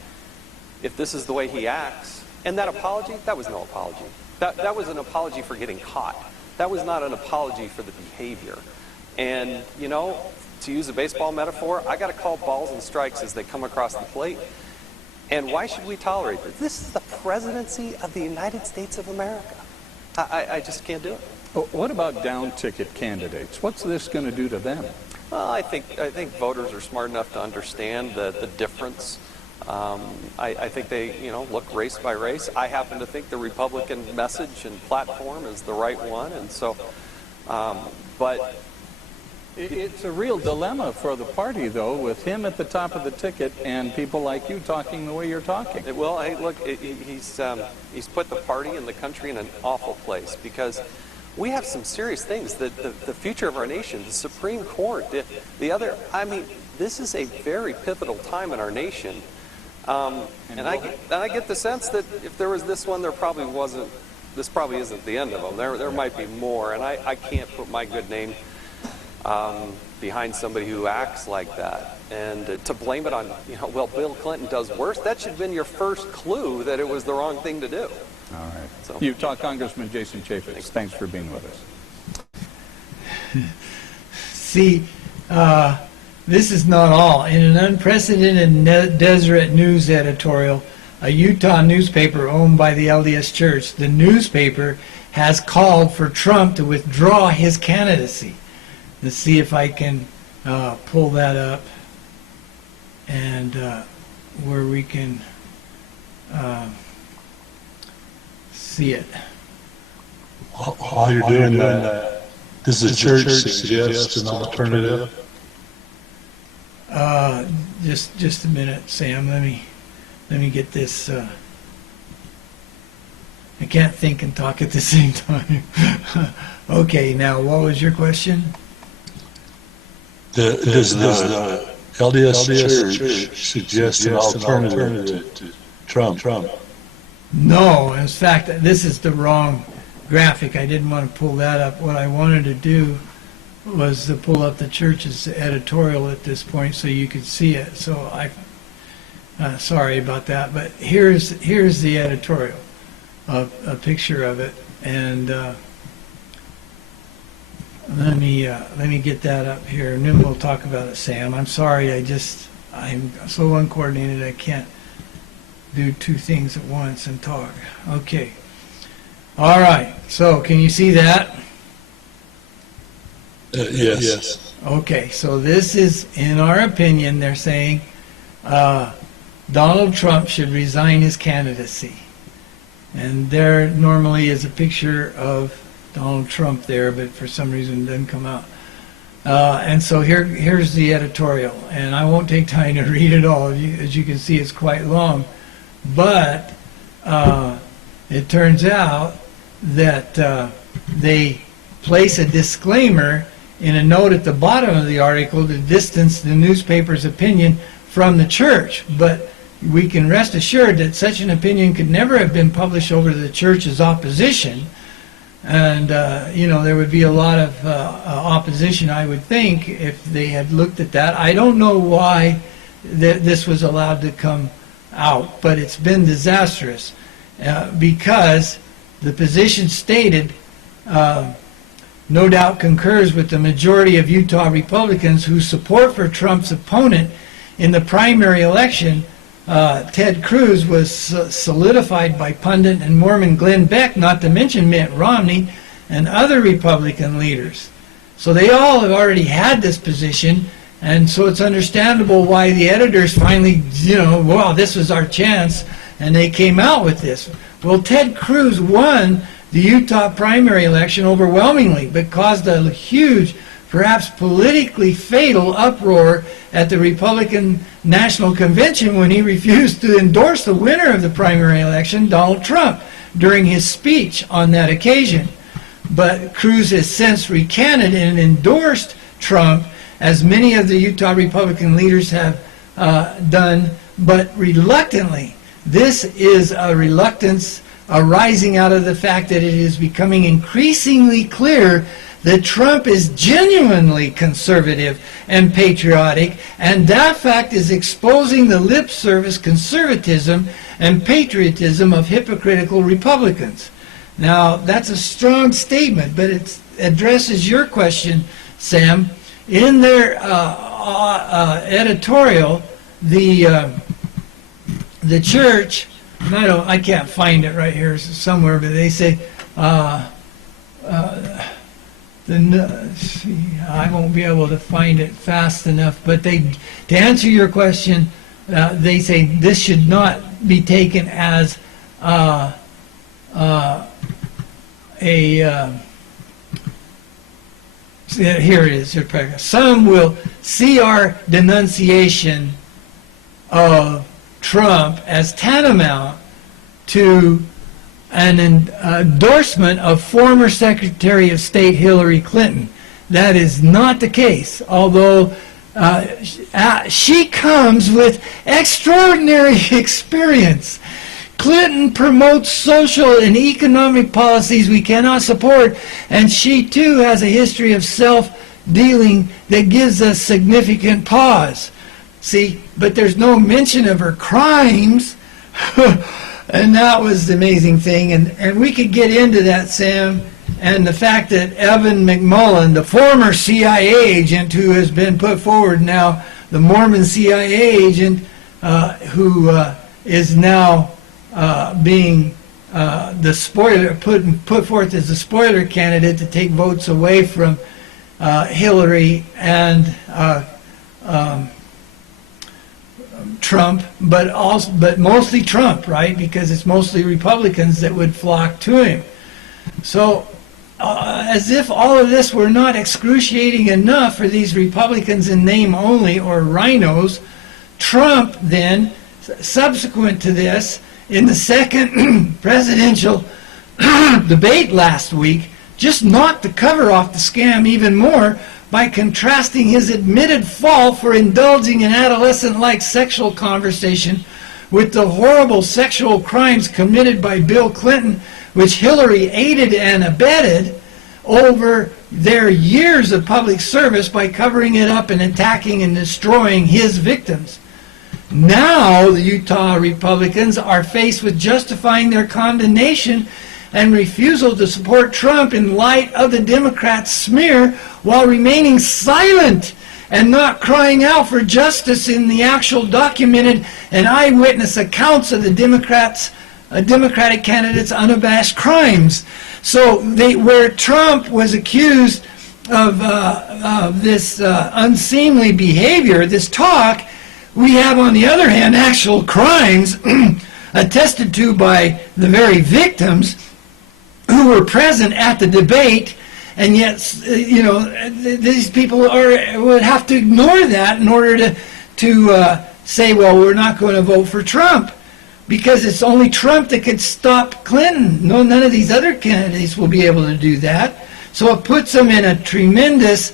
if this is the way he acts, and that apology, that was no apology. That was an apology for getting caught. That was not an apology for the behavior. And, you know, to use a baseball metaphor, I got to call balls and strikes as they come across the plate. And why should we tolerate this? This is the presidency of the United States of America. I just can't do it. What about down-ticket candidates? What's this going to do to them? Well, I think voters are smart enough to understand the difference. I think they, look race by race. I happen to think the Republican message and platform is the right one, and so, but it's a real dilemma for the party, though, with him at the top of the ticket and people like you talking the way you're talking. Well, hey, look, he's put the party and the country in an awful place, because we have some serious things. The future of our nation, the Supreme Court, this is a very pivotal time in our nation. And I get the sense that if there was this one, there probably wasn't. This probably isn't the end of them. There might be more, and I can't put my good name behind somebody who acts like that. And to blame it on, well, Bill Clinton does worse. That should have been your first clue that it was the wrong thing to do. All right. So, Utah Congressman Jason Chaffetz, thanks for being with us. See, this is not all. In an unprecedented Deseret News editorial, a Utah newspaper owned by the LDS Church, the newspaper has called for Trump to withdraw his candidacy. Let's see if I can pull that up, and where we can see it. While you're doing that, does the church suggest an alternative? Just a minute, Sam. Let me get this. I can't think and talk at the same time. Okay, now what was your question? Does the LDS Church suggest an alternative to Trump? No, in fact, this is the wrong graphic. I didn't want to pull that up. What I wanted to do was to pull up the church's editorial at this point so you could see it. So sorry about that, but here's the editorial, a picture of it, and let me get that up here, and then we'll talk about it, Sam. I'm sorry, I'm so uncoordinated I can't do two things at once and talk. Okay. All right. So can you see that? Yes. Okay. So this is, in our opinion, they're saying Donald Trump should resign his candidacy. And there normally is a picture of Donald Trump there, but for some reason it doesn't come out. And so here's the editorial, and I won't take time to read it all. As you can see, it's quite long. But it turns out that they place a disclaimer in a note at the bottom of the article to distance the newspaper's opinion from the church. But we can rest assured that such an opinion could never have been published over the church's opposition. And, there would be a lot of opposition, I would think, if they had looked at that. I don't know why this was allowed to come out, but it's been disastrous because the position stated no doubt concurs with the majority of Utah Republicans whose support for Trump's opponent in the primary election, Ted Cruz, was solidified by pundit and Mormon Glenn Beck, not to mention Mitt Romney and other Republican leaders. So they all have already had this position, and so it's understandable why the editors finally, well, this was our chance, and they came out with this. Well, Ted Cruz won the Utah primary election overwhelmingly, but caused a huge, perhaps politically fatal uproar at the Republican National Convention when he refused to endorse the winner of the primary election, Donald Trump, during his speech on that occasion. But Cruz has since recanted and endorsed Trump, as many of the Utah Republican leaders have done, but reluctantly. This is a reluctance arising out of the fact that it is becoming increasingly clear that Trump is genuinely conservative and patriotic, and that fact is exposing the lip service conservatism and patriotism of hypocritical Republicans. Now, that's a strong statement, but it addresses your question, Sam. In their editorial, the church, and I can't find it right here somewhere, but they say, I won't be able to find it fast enough, but to answer your question, they say this should not be taken as here it is. Some will see our denunciation of Trump as tantamount to an endorsement of former Secretary of State Hillary Clinton. That is not the case, although she comes with extraordinary experience. Clinton promotes social and economic policies we cannot support, and she too has a history of self-dealing that gives us significant pause. See, but there's no mention of her crimes, and that was the amazing thing. And we could get into that, Sam, and the fact that Evan McMullen, the former CIA agent who has been put forward now, the Mormon CIA agent who is now being the spoiler, put forth as the spoiler candidate to take votes away from Hillary and Trump, but mostly Trump, right? Because it's mostly Republicans that would flock to him. So, as if all of this were not excruciating enough for these Republicans in name only, or rhinos, Trump then, subsequent to this, in the second presidential debate last week, just knocked the cover off the scam even more by contrasting his admitted fault for indulging in adolescent-like sexual conversation with the horrible sexual crimes committed by Bill Clinton, which Hillary aided and abetted over their years of public service by covering it up and attacking and destroying his victims. Now the Utah Republicans are faced with justifying their condemnation and refusal to support Trump in light of the Democrats' smear, while remaining silent and not crying out for justice in the actual documented and eyewitness accounts of the Democratic candidates' unabashed crimes. So where Trump was accused of this unseemly behavior, this talk, we have, on the other hand, actual crimes attested to by the very victims who were present at the debate, and yet, these people would have to ignore that in order to say, well, we're not going to vote for Trump. because it's only Trump that could stop Clinton. No, none of these other candidates will be able to do that. So it puts them in a tremendous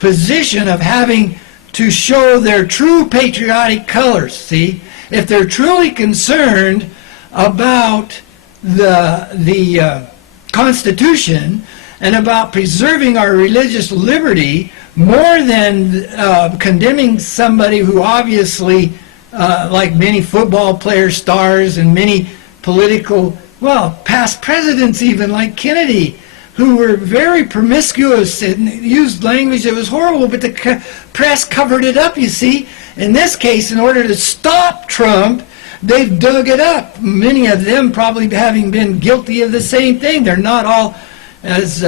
position of having to show their true patriotic colors. See, if they're truly concerned about the Constitution and about preserving our religious liberty more than condemning somebody who obviously, like many football player stars and many political, well, past presidents even, like Kennedy, who were very promiscuous and used language that was horrible, but the press covered it up, you see. In this case, in order to stop Trump, they've dug it up. Many of them probably having been guilty of the same thing. They're not all as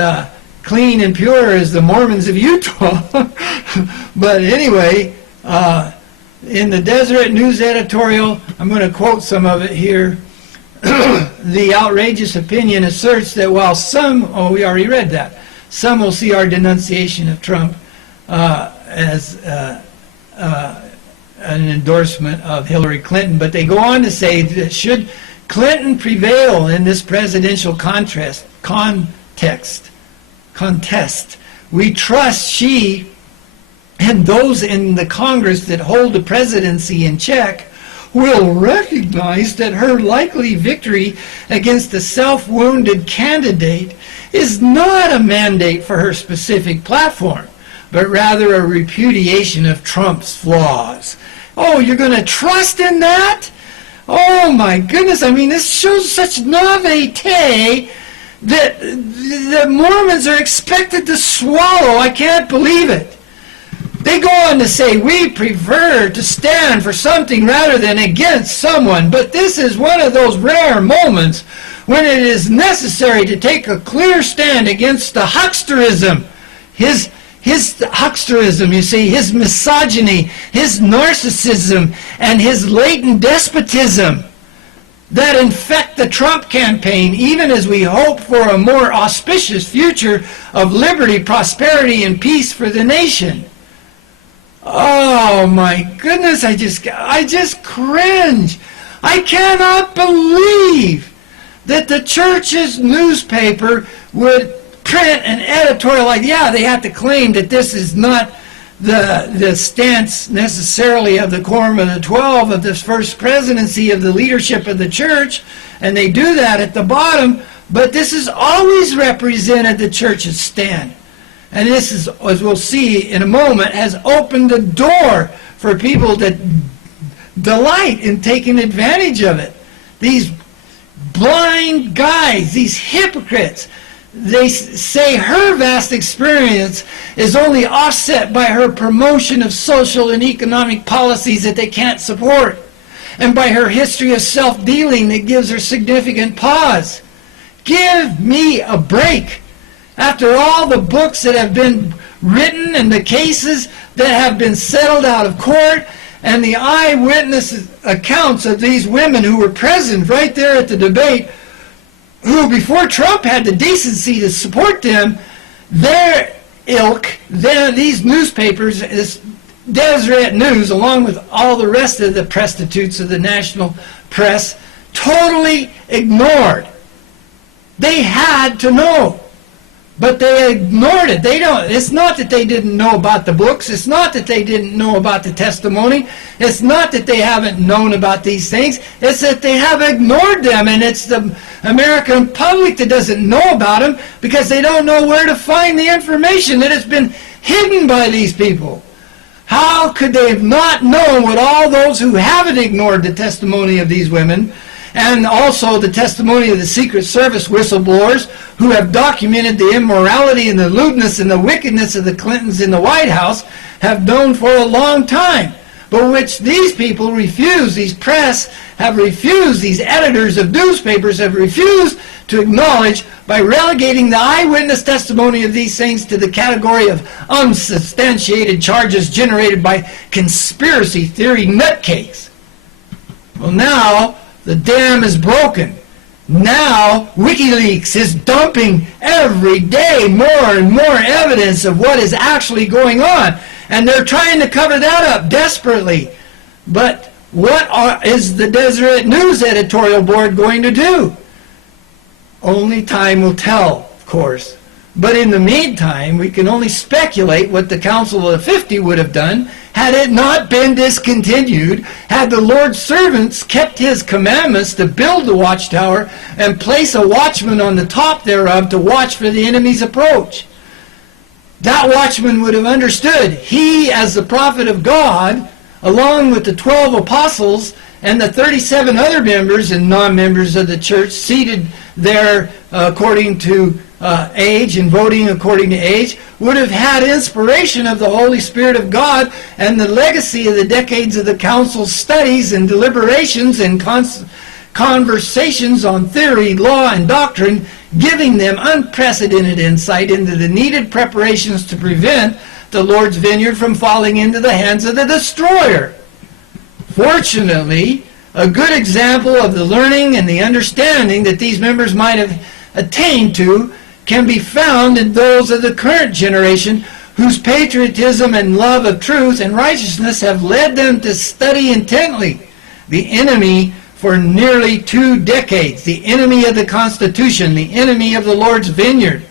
clean and pure as the Mormons of Utah. But anyway, in the Deseret News editorial, I'm going to quote some of it here. The outrageous opinion asserts that while some, we already read that, some will see our denunciation of Trump as an endorsement of Hillary Clinton, but they go on to say that should Clinton prevail in this presidential contest, we trust she and those in the Congress that hold the presidency in check will recognize that her likely victory against the self-wounded candidate is not a mandate for her specific platform, but rather a repudiation of Trump's flaws. Oh, you're going to trust in that? Oh my goodness, I mean, this shows such naivete that the Mormons are expected to swallow. I can't believe it. They go on to say, we prefer to stand for something rather than against someone, but this is one of those rare moments when it is necessary to take a clear stand against the hucksterism, his hucksterism, you see, his misogyny, his narcissism, and his latent despotism that infect the Trump campaign, even as we hope for a more auspicious future of liberty, prosperity, and peace for the nation. Oh my goodness, I just cringe. I cannot believe that the church's newspaper would print an editorial like, yeah, they have to claim that this is not the stance necessarily of the Quorum of the 12 of this first presidency of the leadership of the church, and they do that at the bottom, but this has always represented the church's stand. And this is, as we'll see in a moment, has opened the door for people that delight in taking advantage of it. These blind guys, these hypocrites, they say her vast experience is only offset by her promotion of social and economic policies that they can't support, and by her history of self-dealing that gives her significant pause. Give me a break. After all the books that have been written and the cases that have been settled out of court and the eyewitness accounts of these women who were present right there at the debate, who before Trump had the decency to support them, their ilk, these newspapers, this Deseret News, along with all the rest of the prostitutes of the national press, totally ignored. They had to know. But they ignored it. It's not that they didn't know about the books. It's not that they didn't know about the testimony. It's not that they haven't known about these things. It's that they have ignored them, and it's the American public that doesn't know about them because they don't know where to find the information that has been hidden by these people. How could they have not known what all those who haven't ignored the testimony of these women, and also the testimony of the Secret Service whistleblowers who have documented the immorality and the lewdness and the wickedness of the Clintons in the White House, have known for a long time, but which these people refuse, these press have refused, these editors of newspapers have refused to acknowledge by relegating the eyewitness testimony of these things to the category of unsubstantiated charges generated by conspiracy theory nutcakes. Well, now the dam is broken. Now WikiLeaks is dumping every day more and more evidence of what is actually going on. And they're trying to cover that up desperately. But is the Deseret News editorial board going to do? Only time will tell, of course. But in the meantime, we can only speculate what the Council of the 50 would have done had it not been discontinued, had the Lord's servants kept his commandments to build the watchtower and place a watchman on the top thereof to watch for the enemy's approach. That watchman would have understood. He, as the prophet of God, along with the 12 apostles and the 37 other members and non-members of the church seated there according to age and voting according to age, would have had inspiration of the Holy Spirit of God and the legacy of the decades of the council's studies and deliberations and conversations on theory, law, and doctrine, giving them unprecedented insight into the needed preparations to prevent the Lord's vineyard from falling into the hands of the destroyer. Fortunately, a good example of the learning and the understanding that these members might have attained to can be found in those of the current generation whose patriotism and love of truth and righteousness have led them to study intently the enemy for nearly 2 decades, the enemy of the Constitution, the enemy of the Lord's vineyard.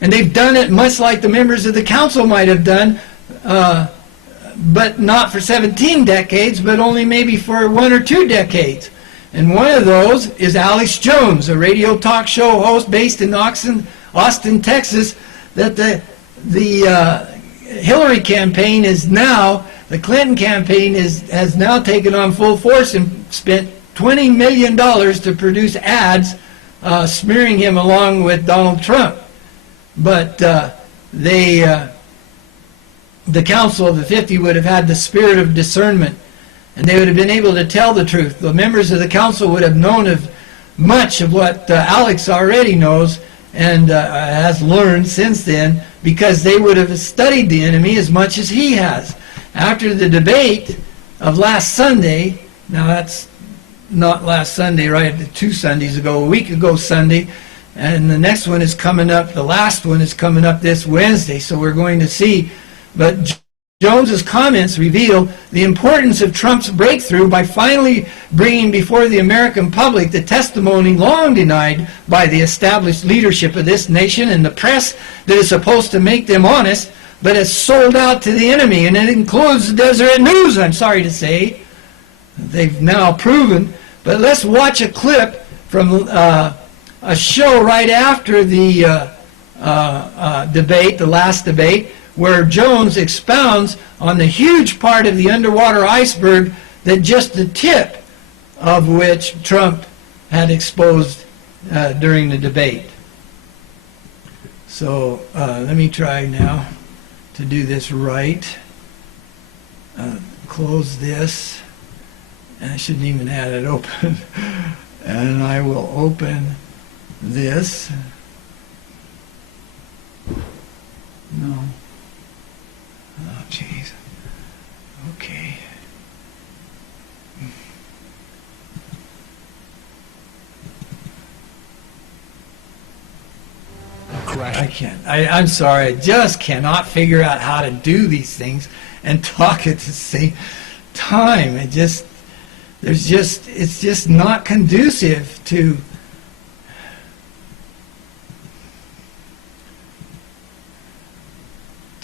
And they've done it much like the members of the council might have done, but not for 17 decades, but only maybe for 1 or 2 decades. And one of those is Alex Jones, a radio talk show host based in Austin, Texas, that the Hillary campaign is now, the Clinton campaign has now taken on full force and spent $20 million to produce ads smearing him along with Donald Trump. But the Council of the 50 would have had the spirit of discernment, and they would have been able to tell the truth. The members of the council would have known of much of what Alex already knows and has learned since then, because they would have studied the enemy as much as he has. After the debate of last Sunday, now that's not last Sunday, right, 2 Sundays ago, a week ago Sunday, and the next one is coming up, the last one is coming up this Wednesday, so we're going to see. But Jones's comments reveal the importance of Trump's breakthrough by finally bringing before the American public the testimony long denied by the established leadership of this nation and the press that is supposed to make them honest, but has sold out to the enemy. And it includes the Deseret News, I'm sorry to say. They've now proven. But let's watch a clip from a show right after the debate, the last debate, where Jones expounds on the huge part of the underwater iceberg that just the tip of which Trump had exposed during the debate. So let me try now to do this right. Close this, and I shouldn't even have it open. And I will open this. No. Oh, jeez. Okay. I can't. I'm sorry. I just cannot figure out how to do these things and talk at the same time. It's just not conducive to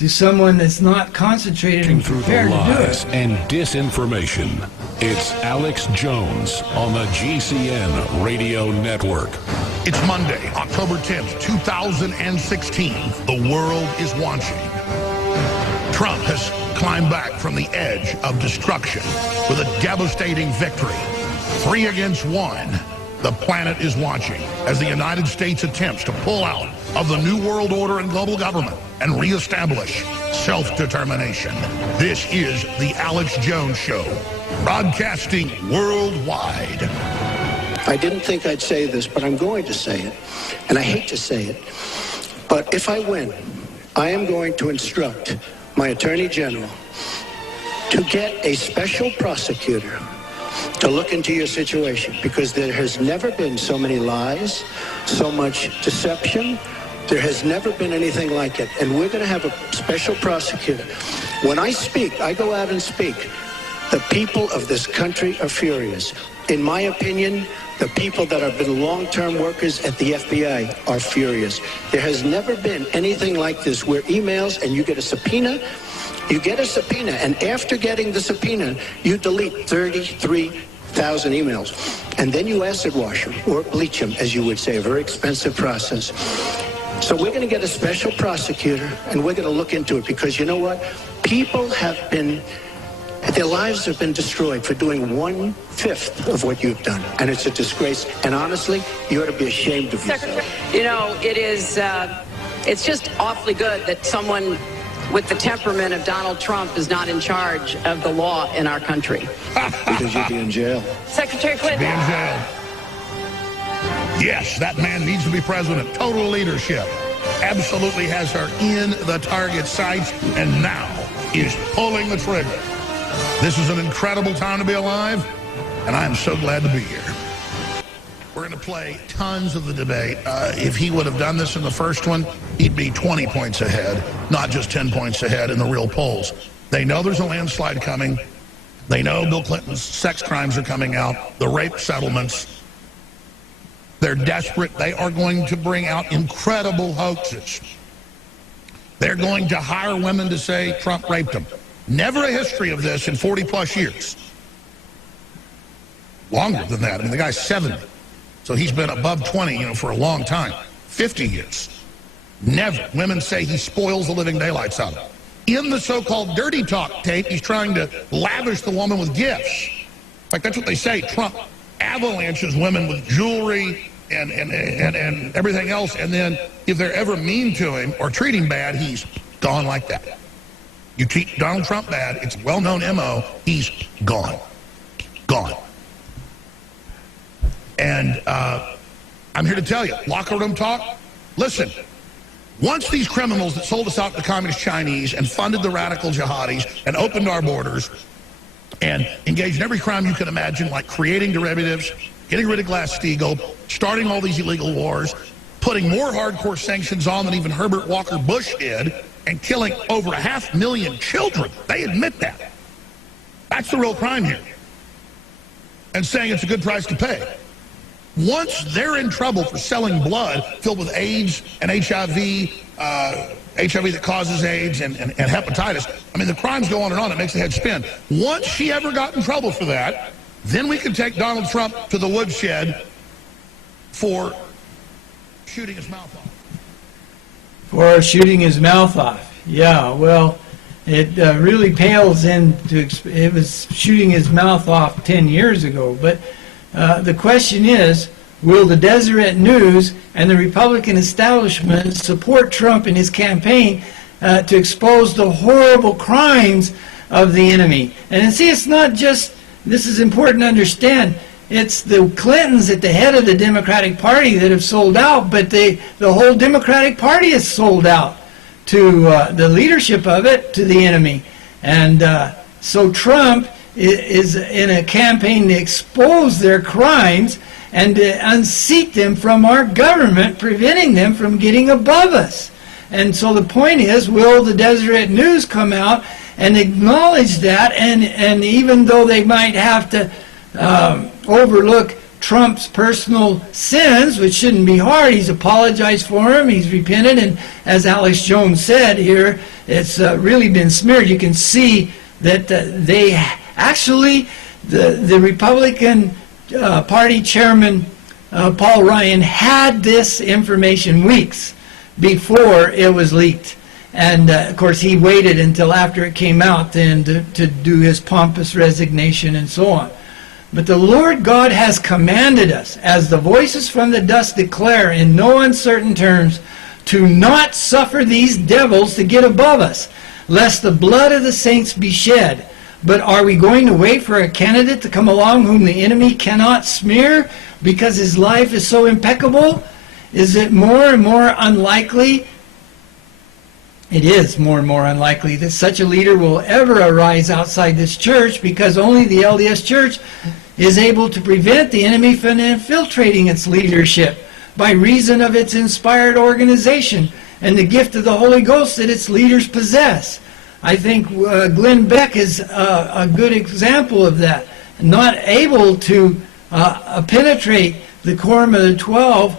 someone that's not concentrated and prepared to do it. Through the lies and disinformation, it's Alex Jones on the GCN Radio Network. It's Monday, October 10th, 2016. The world is watching. Trump has climbed back from the edge of destruction with a devastating victory. 3 against 1. The planet is watching as the United States attempts to pull out of the New World Order and global government and reestablish self-determination. This is the Alex Jones Show, broadcasting worldwide. I didn't think I'd say this, but I'm going to say it, and I hate to say it, but if I win, I am going to instruct my Attorney General to get a special prosecutor to look into your situation, because there has never been so many lies, so much deception. There has never been anything like it, and we're going to have a special prosecutor. When I speak, I go out and speak. The people of this country are furious. In my opinion, the people that have been long-term workers at the FBI are furious. There has never been anything like this where emails and you get a subpoena, and after getting the subpoena, you delete 33,000 emails. And then you acid wash them, or bleach them, as you would say, a very expensive process. So we're going to get a special prosecutor, and we're going to look into it, because you know what? People have been, their lives have been destroyed for doing 1/5 of what you've done. And it's a disgrace. And honestly, you ought to be ashamed of yourself. You know, it is, it's just awfully good that someone with the temperament of Donald Trump is not in charge of the law in our country. Because you'd be in jail. Secretary Clinton. Be in jail. Yes, that man needs to be president. Total leadership. Absolutely has her in the target sights, and now is pulling the trigger. This is an incredible time to be alive, and I am so glad to be here. We're going to play tons of the debate. If he would have done this in the first one, he'd be 20 points ahead, not just 10 points ahead in the real polls. They know there's a landslide coming. They know Bill Clinton's sex crimes are coming out, the rape settlements. They're desperate. They are going to bring out incredible hoaxes. They're going to hire women to say Trump raped them. Never a history of this in 40-plus years. Longer than that. I mean, the guy's 70. So he's been above 20, for a long time. 50 years. Never. Women say he spoils the living daylights out of them. In the so-called dirty talk tape, he's trying to lavish the woman with gifts. In fact, that's what they say. Trump avalanches women with jewelry and everything else, and then if they're ever mean to him or treat him bad, he's gone like that. You treat Donald Trump bad, it's a well-known MO, he's gone. Gone. And I'm here to tell you, locker room talk, listen, once these criminals that sold us out to the communist Chinese and funded the radical jihadis and opened our borders and engaged in every crime you can imagine, like creating derivatives, getting rid of Glass-Steagall, starting all these illegal wars, putting more hardcore sanctions on than even Herbert Walker Bush did, and killing over 500,000 children. They admit that. That's the real crime here. And saying it's a good price to pay. Once they're in trouble for selling blood filled with AIDS and HIV, HIV that causes AIDS and hepatitis, I mean, the crimes go on and on. It makes the head spin. Once she ever got in trouble for that, then we can take Donald Trump to the woodshed for shooting his mouth off. For shooting his mouth off. Yeah, well, it really pales into, it was shooting his mouth off 10 years ago. But the question is, will the Deseret News and the Republican establishment support Trump in his campaign to expose the horrible crimes of the enemy? And see, it's not just, this is important to understand, it's the Clintons at the head of the Democratic Party that have sold out, but the whole Democratic Party is sold out to the leadership of it, to the enemy. And so Trump is in a campaign to expose their crimes and to unseat them from our government, preventing them from getting above us. And so the point is, will the Deseret News come out and acknowledge that, and even though they might have to overlook Trump's personal sins, which shouldn't be hard. He's apologized for them, he's repented, and as Alex Jones said here, it's really been smeared. You can see that they actually, the Republican Party chairman, Paul Ryan, had this information weeks before it was leaked. And of course he waited until after it came out then to do his pompous resignation and so on. But the Lord God has commanded us, as the voices from the dust declare in no uncertain terms, to not suffer these devils to get above us, lest the blood of the saints be shed. But are we going to wait for a candidate to come along whom the enemy cannot smear because his life is so impeccable? Is it more and more unlikely? It is more and more unlikely that such a leader will ever arise outside this church, because only the LDS Church is able to prevent the enemy from infiltrating its leadership by reason of its inspired organization and the gift of the Holy Ghost that its leaders possess. I think Glenn Beck is a good example of that. Not able to penetrate the quorum of the 12,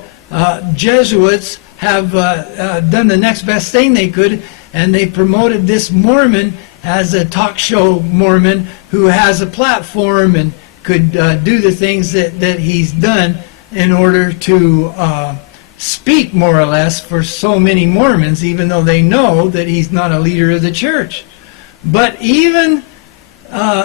Jesuits have done the next best thing they could, and they promoted this Mormon as a talk show Mormon who has a platform and could do the things that he's done in order to speak more or less for so many Mormons, even though they know that he's not a leader of the church. But even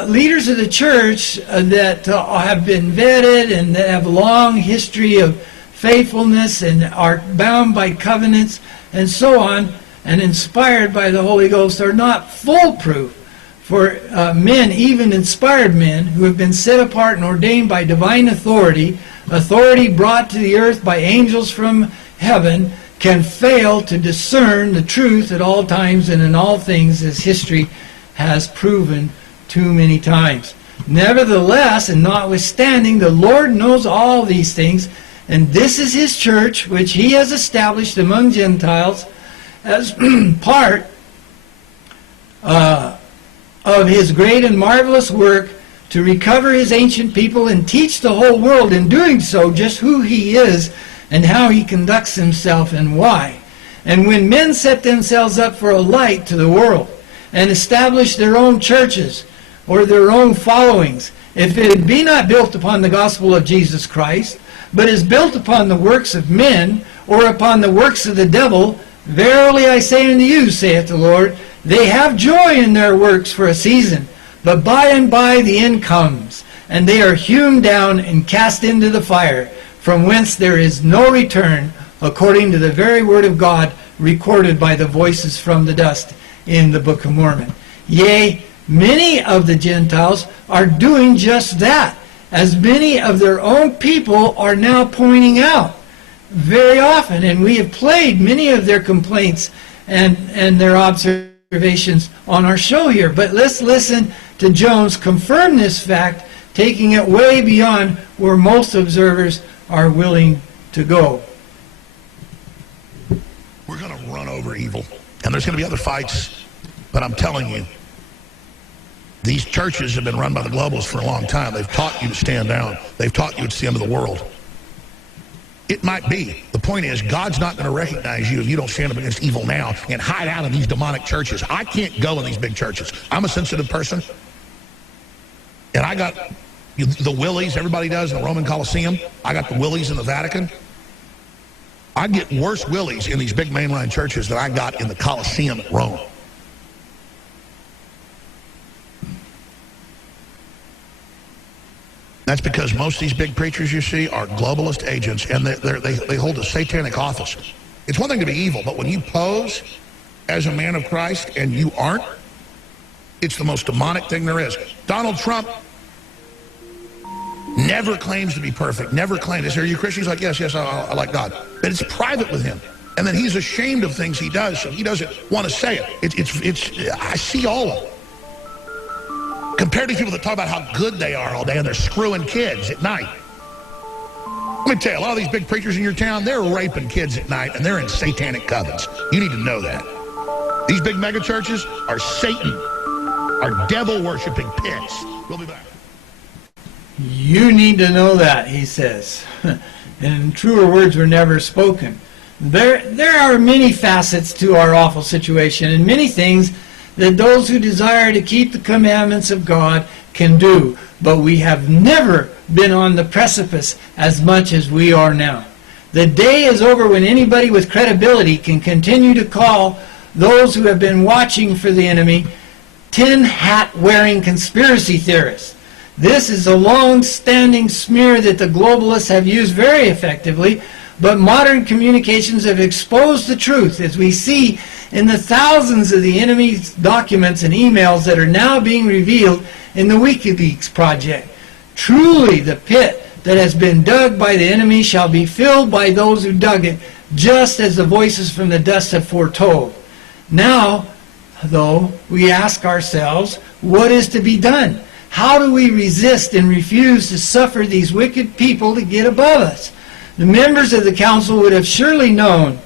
leaders of the church that have been vetted and that have a long history of faithfulness and are bound by covenants and so on and inspired by the Holy Ghost are not foolproof for men, even inspired men, who have been set apart and ordained by divine authority, authority brought to the earth by angels from heaven, can fail to discern the truth at all times and in all things, as history has proven too many times. Nevertheless, and notwithstanding, the Lord knows all these things, and this is his church, which he has established among Gentiles as part of his great and marvelous work to recover his ancient people and teach the whole world in doing so just who he is and how he conducts himself and why. And when men set themselves up for a light to the world and establish their own churches or their own followings, if it be not built upon the gospel of Jesus Christ, but is built upon the works of men or upon the works of the devil, verily I say unto you, saith the Lord, they have joy in their works for a season, but by and by the end comes, and they are hewn down and cast into the fire, from whence there is no return, according to the very word of God recorded by the voices from the dust in the Book of Mormon. Yea, many of the Gentiles are doing just that, as many of their own people are now pointing out very often, and we have played many of their complaints and their observations on our show here. But let's listen to Jones confirm this fact, taking it way beyond where most observers are willing to go. We're going to run over evil, and there's going to be other fights, but I'm telling you, these churches have been run by the globalists for a long time. They've taught you to stand down. They've taught you it's the end of the world. It might be. The point is, God's not going to recognize you if you don't stand up against evil now and hide out in these demonic churches. I can't go in these big churches. I'm a sensitive person, and I got the willies everybody does in the Roman Colosseum. I got the willies in the Vatican. I get worse willies in these big mainline churches than I got in the Colosseum at Rome. That's because most of these big preachers you see are globalist agents, and they hold a satanic office. It's one thing to be evil, but when you pose as a man of Christ and you aren't, it's the most demonic thing there is. Donald Trump never claims to be perfect, never claims. Are you Christian? He's like, yes, I like God. But it's private with him. And then he's ashamed of things he does, so he doesn't want to say it. I see all of it. Compared to people that talk about how good they are all day and they're screwing kids at night. Let me tell you, a lot of these big preachers in your town, they're raping kids at night and they're in satanic covens. You need to know that. These big mega churches are Satan, are devil-worshipping pits. We'll be back. You need to know that, he says. And truer words were never spoken. There are many facets to our awful situation and many things that those who desire to keep the commandments of God can do. But we have never been on the precipice as much as we are now. The day is over when anybody with credibility can continue to call those who have been watching for the enemy tin hat-wearing conspiracy theorists. This is a long-standing smear that the globalists have used very effectively, but modern communications have exposed the truth, as we see in the thousands of the enemy's documents and emails that are now being revealed in the WikiLeaks project. Truly, the pit that has been dug by the enemy shall be filled by those who dug it, just as the voices from the dust have foretold. Now, though, we ask ourselves, what is to be done? How do we resist and refuse to suffer these wicked people to get above us? The members of the council would have surely known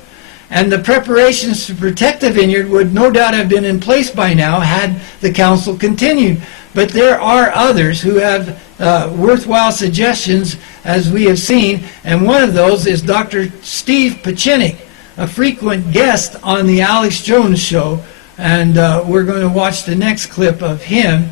And the preparations to protect the vineyard would no doubt have been in place by now had the council continued. But there are others who have worthwhile suggestions, as we have seen, and one of those is Dr. Steve Pachinik, a frequent guest on the Alex Jones Show, and we're going to watch the next clip of him.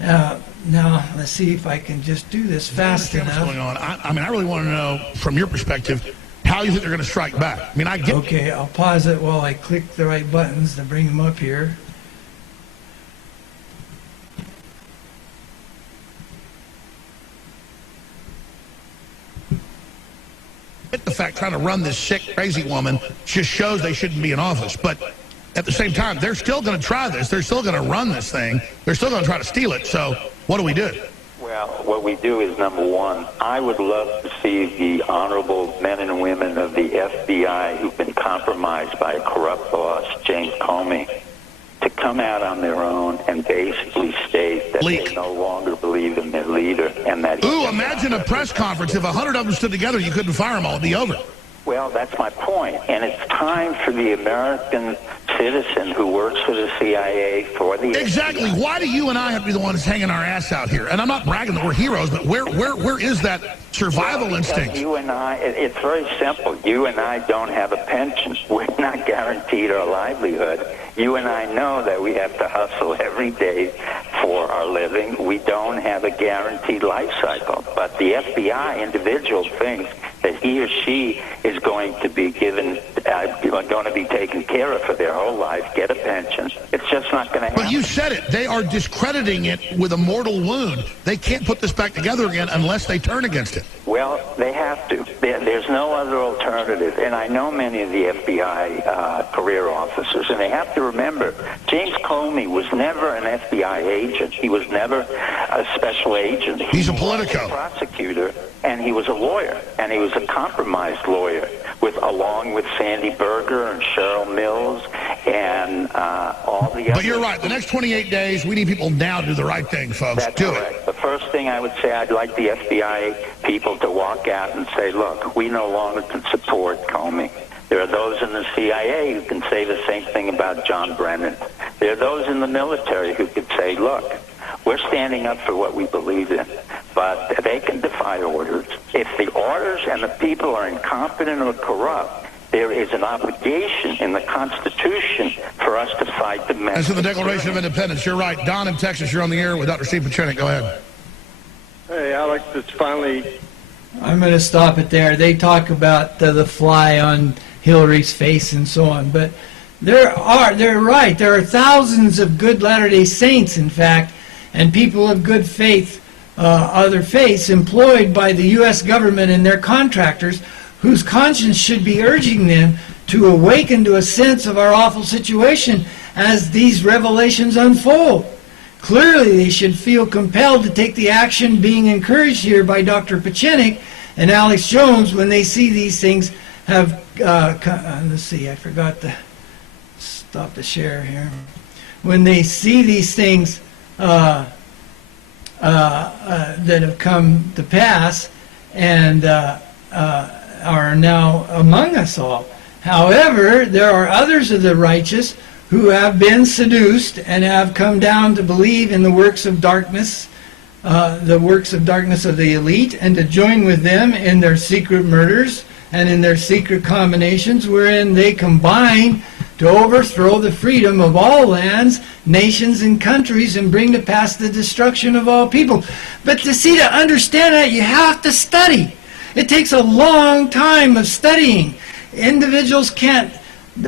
Now, let's see if I can just do this fast enough. What's going on? I mean, I really want to know, from your perspective, how you think they're going to strike back. I mean, I get... Okay, I'll pause it while I click the right buttons to bring them up here. The fact trying to run this sick, crazy woman just shows they shouldn't be in office. But at the same time, they're still going to try this. They're still going to run this thing. They're still going to try to steal it. So what do we do? Well, what we do is, number one, I would love to see the honorable men and women of the FBI who've been compromised by a corrupt boss, James Comey, to come out on their own and basically state that they no longer believe in their leader and that... Ooh, imagine a press conference. If 100 of them stood together, you couldn't fire them all. It'd be over. Well, that's my point. And it's time for the American citizen who works for the CIA, for the Exactly. FBI. Why do you and I have to be the ones hanging our ass out here? And I'm not bragging that we're heroes, but where is that survival instinct? You and I, it's very simple. You and I don't have a pension. We're not guaranteed our livelihood. You and I know that we have to hustle every day for our living. We don't have a guaranteed life cycle. But the FBI individual thinks that he or she is going to be given, going to be taken care of for their whole life, get a pension. It's just not going to happen. But you said it. They are discrediting it with a mortal wound. They can't put this back together again unless they turn against it. Well, they have to. There's no other alternative. And I know many of the FBI career officers, and they have to remember, James Comey was never an FBI agent. He was never a special agent. He's a Politico. He was a prosecutor, and he was a lawyer, and he was a compromised lawyer, along with Sandy Berger and Cheryl Mills and all the others. But you're right. The next 28 days, we need people now to do the right thing, folks. That's do correct. it. The first thing I would say, I'd like the FBI people to walk out and say, look, we no longer can support Comey. There are those in the CIA who can say the same thing about John Brennan. There are those in the military who could say, look, we're standing up for what we believe in, but they can defy orders. If the orders and the people are incompetent or corrupt, there is an obligation in the Constitution for us to fight the men. As to the Declaration of Independence, you're right. Don in Texas, you're on the air with Dr. Steve Pachinik. Go ahead. Hey, Alex, it's finally... I'm going to stop it there. They talk about the fly on Hillary's face and so on, but they're right. There are thousands of good Latter-day Saints, in fact, and people of good faith, other faiths, employed by the U.S. government and their contractors, whose conscience should be urging them to awaken to a sense of our awful situation as these revelations unfold. Clearly, they should feel compelled to take the action being encouraged here by Dr. Pachinik and Alex Jones when they see these things have... let's see, I forgot to stop the share here. When they see these things that have come to pass and are now among us all. However, there are others of the righteous who have been seduced and have come down to believe in the works of darkness, of the elite, and to join with them in their secret murders and in their secret combinations wherein they combine to overthrow the freedom of all lands, nations, and countries and bring to pass the destruction of all people. But to understand that, you have to study. It takes a long time of studying. Individuals can't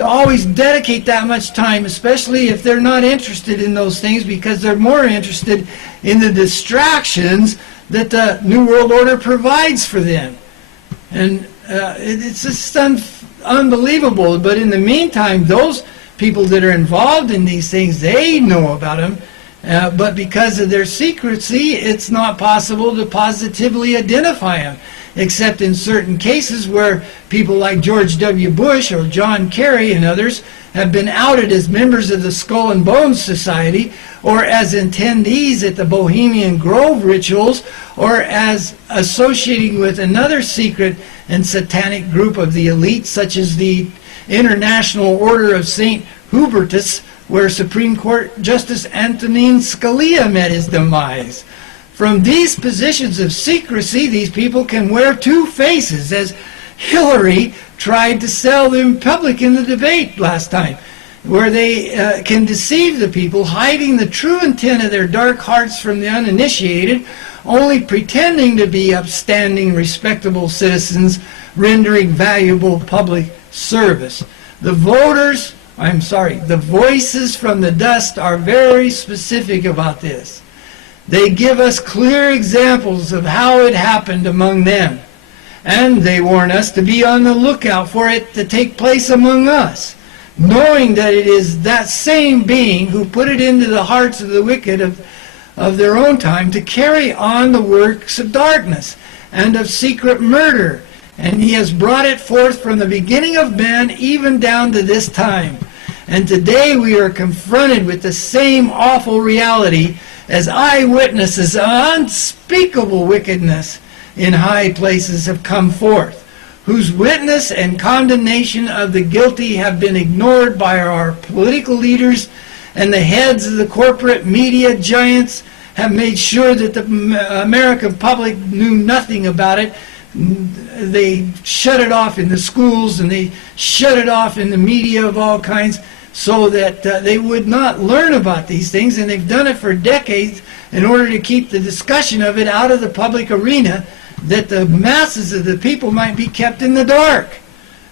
always dedicate that much time, especially if they're not interested in those things, because they're more interested in the distractions that the New World Order provides for them. And it's just unbelievable. But in the meantime, those people that are involved in these things, they know about them. But because of their secrecy, it's not possible to positively identify them, except in certain cases where people like George W. Bush or John Kerry and others have been outed as members of the Skull and Bones Society, or as attendees at the Bohemian Grove rituals, or as associating with another secret and satanic group of the elite, such as the International Order of St. Hubertus, where Supreme Court Justice Antonin Scalia met his demise. From these positions of secrecy, these people can wear two faces, as Hillary tried to sell them public in the debate last time, where they can deceive the people, hiding the true intent of their dark hearts from the uninitiated, only pretending to be upstanding, respectable citizens, rendering valuable public service. The voices from the dust are very specific about this. They give us clear examples of how it happened among them. And they warn us to be on the lookout for it to take place among us, knowing that it is that same being who put it into the hearts of the wicked of their own time to carry on the works of darkness and of secret murder. And he has brought it forth from the beginning of man even down to this time. And today we are confronted with the same awful reality as eyewitnesses of unspeakable wickedness in high places have come forth, whose witness and condemnation of the guilty have been ignored by our political leaders, and the heads of the corporate media giants have made sure that the American public knew nothing about it. They shut it off in the schools, and they shut it off in the media of all kinds, so that they would not learn about these things, and they've done it for decades in order to keep the discussion of it out of the public arena, that the masses of the people might be kept in the dark.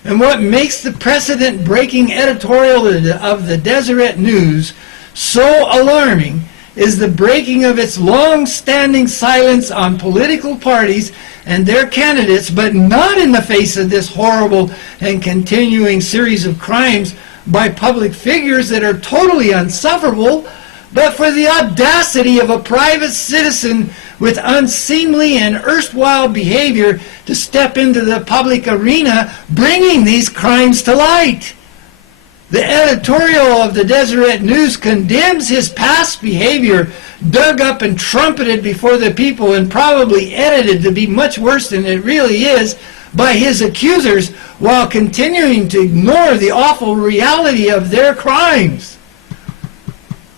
And what makes the precedent-breaking editorial of the Deseret News so alarming is the breaking of its long-standing silence on political parties and their candidates, but not in the face of this horrible and continuing series of crimes by public figures that are totally unsufferable, but for the audacity of a private citizen with unseemly and erstwhile behavior to step into the public arena, bringing these crimes to light. The editorial of the Deseret News condemns his past behavior, dug up and trumpeted before the people and probably edited to be much worse than it really is by his accusers, while continuing to ignore the awful reality of their crimes.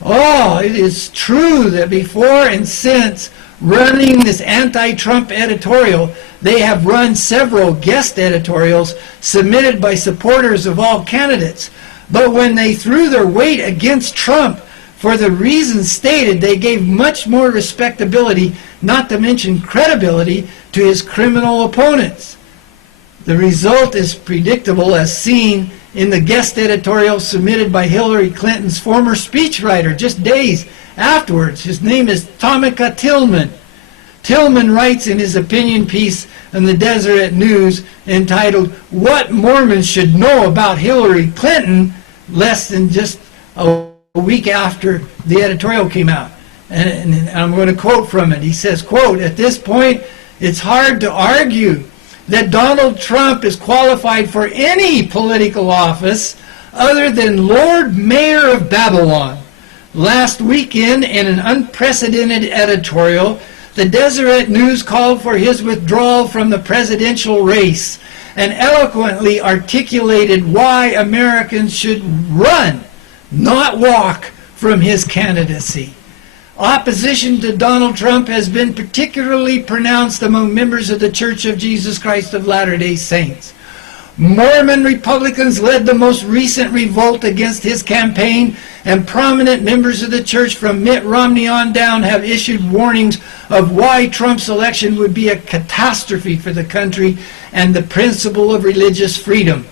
Oh, it is true that before and since running this anti-Trump editorial, they have run several guest editorials submitted by supporters of all candidates. But when they threw their weight against Trump, for the reasons stated, they gave much more respectability, not to mention credibility, to his criminal opponents. The result is predictable, as seen in the guest editorial submitted by Hillary Clinton's former speechwriter just days afterwards. His name is Tomika Tillman. Tillman writes in his opinion piece in the Deseret News entitled, "What Mormons Should Know About Hillary Clinton," less than just a week after the editorial came out. And I'm going to quote from it. He says, quote, "At this point, it's hard to argue that Donald Trump is qualified for any political office other than Lord Mayor of Babylon. Last weekend, in an unprecedented editorial, the Deseret News called for his withdrawal from the presidential race and eloquently articulated why Americans should run, not walk, from his candidacy. Opposition to Donald Trump has been particularly pronounced among members of the Church of Jesus Christ of Latter-day Saints. Mormon Republicans led the most recent revolt against his campaign, and prominent members of the church from Mitt Romney on down have issued warnings of why Trump's election would be a catastrophe for the country and the principle of religious freedom.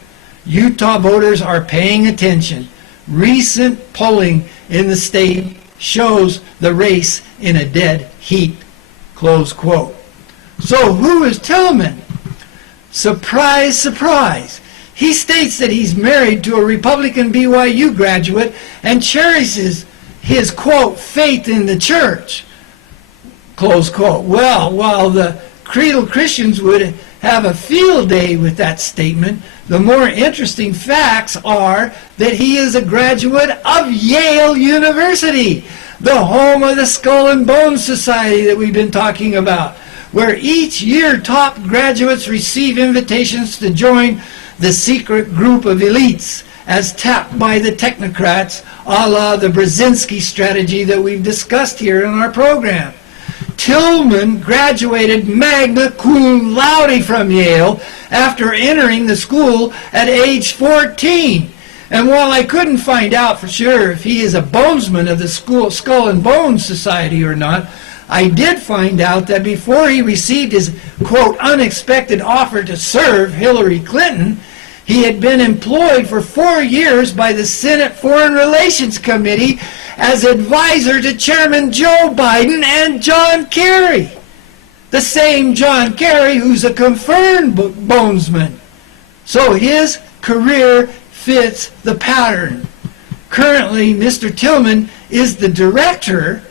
Utah voters are paying attention. Recent polling in the state shows the race in a dead heat." Close quote. So who is Tillman? Surprise, surprise. He states that he's married to a Republican BYU graduate and cherishes his, quote, faith in the church, close quote. Well, while the creedal Christians would have a field day with that statement, the more interesting facts are that he is a graduate of Yale University, the home of the Skull and Bones Society that we've been talking about, where each year top graduates receive invitations to join the secret group of elites as tapped by the technocrats, a la the Brzezinski strategy that we've discussed here in our program. Tillman graduated magna cum laude from Yale after entering the school at age 14. And while I couldn't find out for sure if he is a bonesman of the Skull and Bones Society or not, I did find out that before he received his, quote, unexpected offer to serve Hillary Clinton, he had been employed for 4 years by the Senate Foreign Relations Committee as advisor to Chairman Joe Biden and John Kerry. The same John Kerry who's a confirmed bonesman. So his career fits the pattern. Currently, Mr. Tillman is the director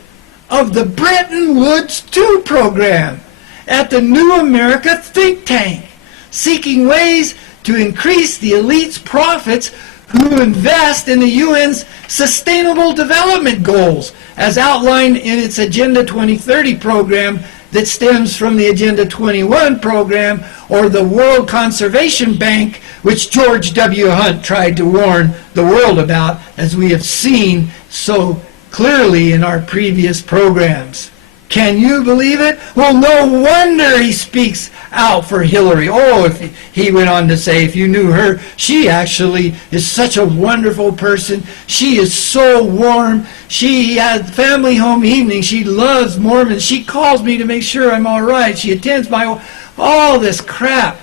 of the Bretton Woods II program at the New America think tank, seeking ways to increase the elite's profits who invest in the UN's Sustainable Development Goals, as outlined in its Agenda 2030 program that stems from the Agenda 21 program, or the World Conservation Bank, which George W. Hunt tried to warn the world about, as we have seen so clearly in our previous programs. Can you believe it? Well, no wonder he speaks out for Hillary. Oh, if he went on to say, if you knew her, she actually is such a wonderful person. She is so warm. She had family home evenings. She loves Mormons. She calls me to make sure I'm all right. She attends my... All this crap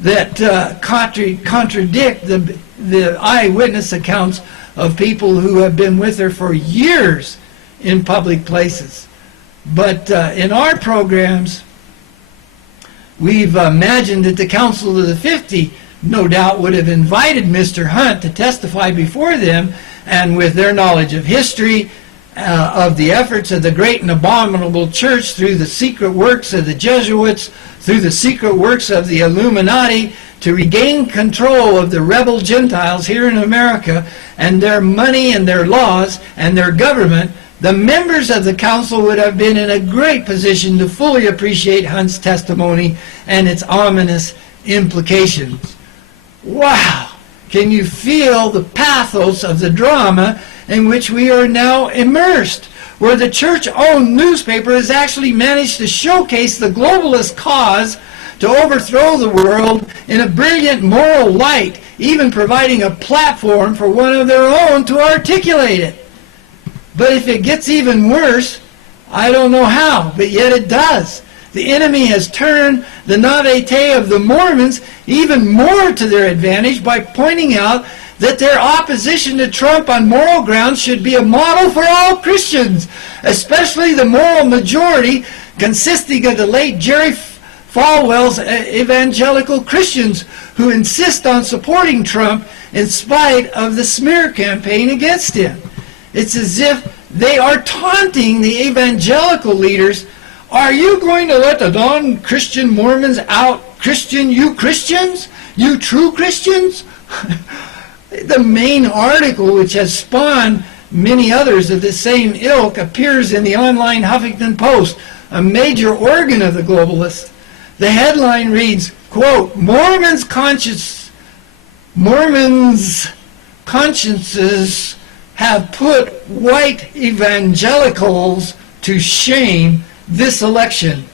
that contradict the eyewitness accounts of people who have been with her for years in public places. But in our programs, we've imagined that the Council of the 50 no doubt would have invited Mr. Hunt to testify before them, and with their knowledge of history, of the efforts of the great and abominable church through the secret works of the Jesuits, through the secret works of the Illuminati, to regain control of the rebel Gentiles here in America and their money and their laws and their government, the members of the council would have been in a great position to fully appreciate Hunt's testimony and its ominous implications. Wow! Can you feel the pathos of the drama in which we are now immersed, where the church-owned newspaper has actually managed to showcase the globalist cause to overthrow the world in a brilliant moral light, even providing a platform for one of their own to articulate it. But if it gets even worse, I don't know how, but yet it does. The enemy has turned the naivete of the Mormons even more to their advantage by pointing out that their opposition to Trump on moral grounds should be a model for all Christians, especially the moral majority consisting of the late Jerry Falwell's evangelical Christians who insist on supporting Trump in spite of the smear campaign against him. It's as if they are taunting the evangelical leaders. Are you going to let the non-Christian Mormons out-Christian you Christians? You true Christians? The main article, which has spawned many others of the same ilk, appears in the online Huffington Post, a major organ of the globalists. The headline reads, quote, Mormons' consciences have put white evangelicals to shame this election,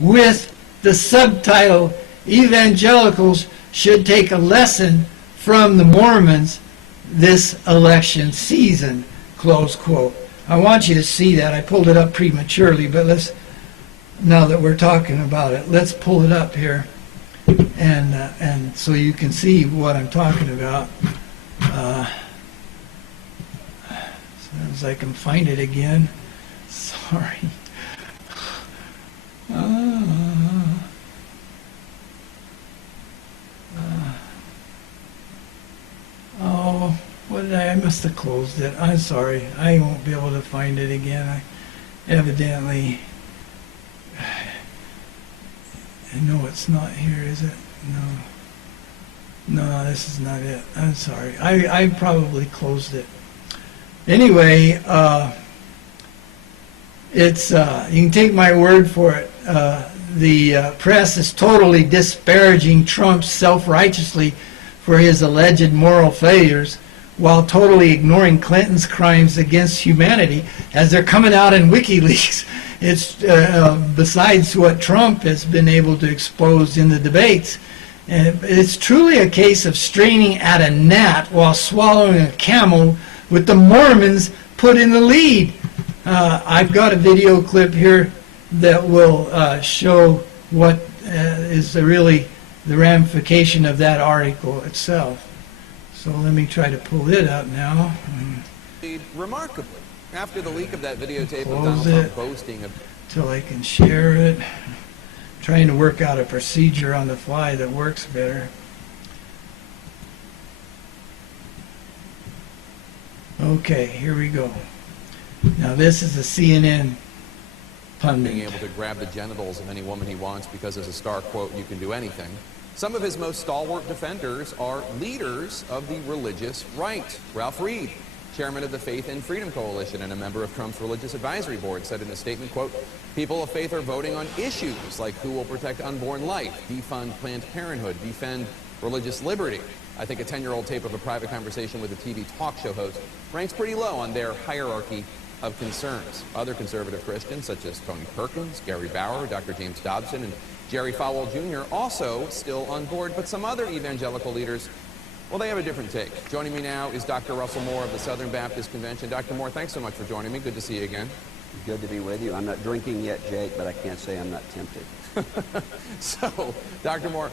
with the subtitle, Evangelicals Should Take a Lesson from the Mormons This Election Season, close quote. I want you to see that. I pulled it up prematurely, but let's, now that we're talking about it, let's pull it up here, and so you can see what I'm talking about. As soon as I can find it again. Sorry. Oh, what did I must have closed it. I'm sorry. I won't be able to find it again. I evidently, I know it's not here, is it? No, this is not it. I'm sorry. I probably closed it. Anyway, it's you can take my word for it. The press is totally disparaging Trump self-righteously for his alleged moral failures, while totally ignoring Clinton's crimes against humanity as they're coming out in WikiLeaks. It's besides what Trump has been able to expose in the debates. And it's truly a case of straining at a gnat while swallowing a camel, with the Mormons put in the lead. I've got a video clip here that will show what is really the ramification of that article itself. So let me try to pull it up now. Remarkably, after the leak of that videotape of Donald Trump boasting of... Till I can share it. Trying to work out a procedure on the fly that works better. Okay, here we go. Now this is a CNN pundit. being able to grab the genitals of any woman he wants because, as a star quote, you can do anything. Some of his most stalwart defenders are leaders of the religious right. Ralph Reed, chairman of the Faith and Freedom Coalition and a member of Trump's religious advisory board, said in a statement, quote, "People of faith are voting on issues like who will protect unborn life, defund Planned Parenthood, defend religious liberty. I think a 10-year-old tape of a private conversation with a TV talk show host ranks pretty low on their hierarchy of concerns." Other conservative Christians, such as Tony Perkins, Gary Bauer, Dr. James Dobson, and Jerry Falwell Jr., also still on board. But some other evangelical leaders, well, they have a different take. Joining me now is Dr. Russell Moore of the Southern Baptist Convention. Dr. Moore, thanks so much for joining me. Good to see you again. Good to be with you. I'm not drinking yet, Jake, but I can't say I'm not tempted. So, Dr. Moore,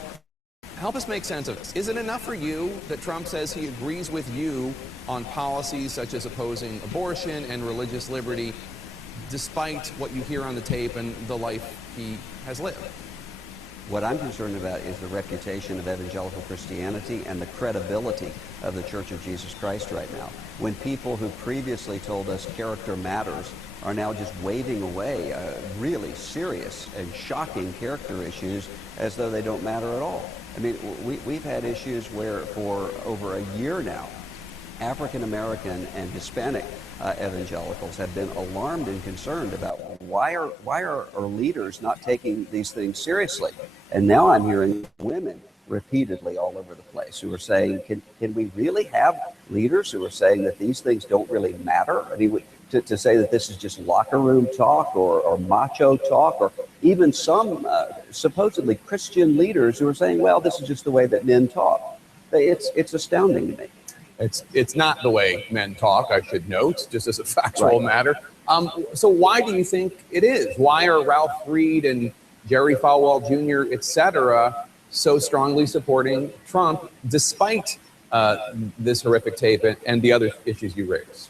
help us make sense of this. Is it enough for you that Trump says he agrees with you on policies such as opposing abortion and religious liberty, despite what you hear on the tape and the life he has lived? What I'm concerned about is the reputation of evangelical Christianity and the credibility of the Church of Jesus Christ right now. When people who previously told us character matters are now just waving away really serious and shocking character issues as though they don't matter at all. I mean, we've had issues where for over a year now, African American and Hispanic evangelicals have been alarmed and concerned about why are our leaders not taking these things seriously. And now I'm hearing women repeatedly all over the place who are saying, can we really have leaders who are saying that these things don't really matter? I mean, to say that this is just locker room talk or macho talk, or even some supposedly Christian leaders who are saying, well, this is just the way that men talk. It's astounding to me. It's not the way men talk, I should note, just as a factual matter. So why do you think it is? Why are Ralph Reed and Jerry Falwell Jr., et cetera, so strongly supporting Trump despite this horrific tape and the other issues you raised?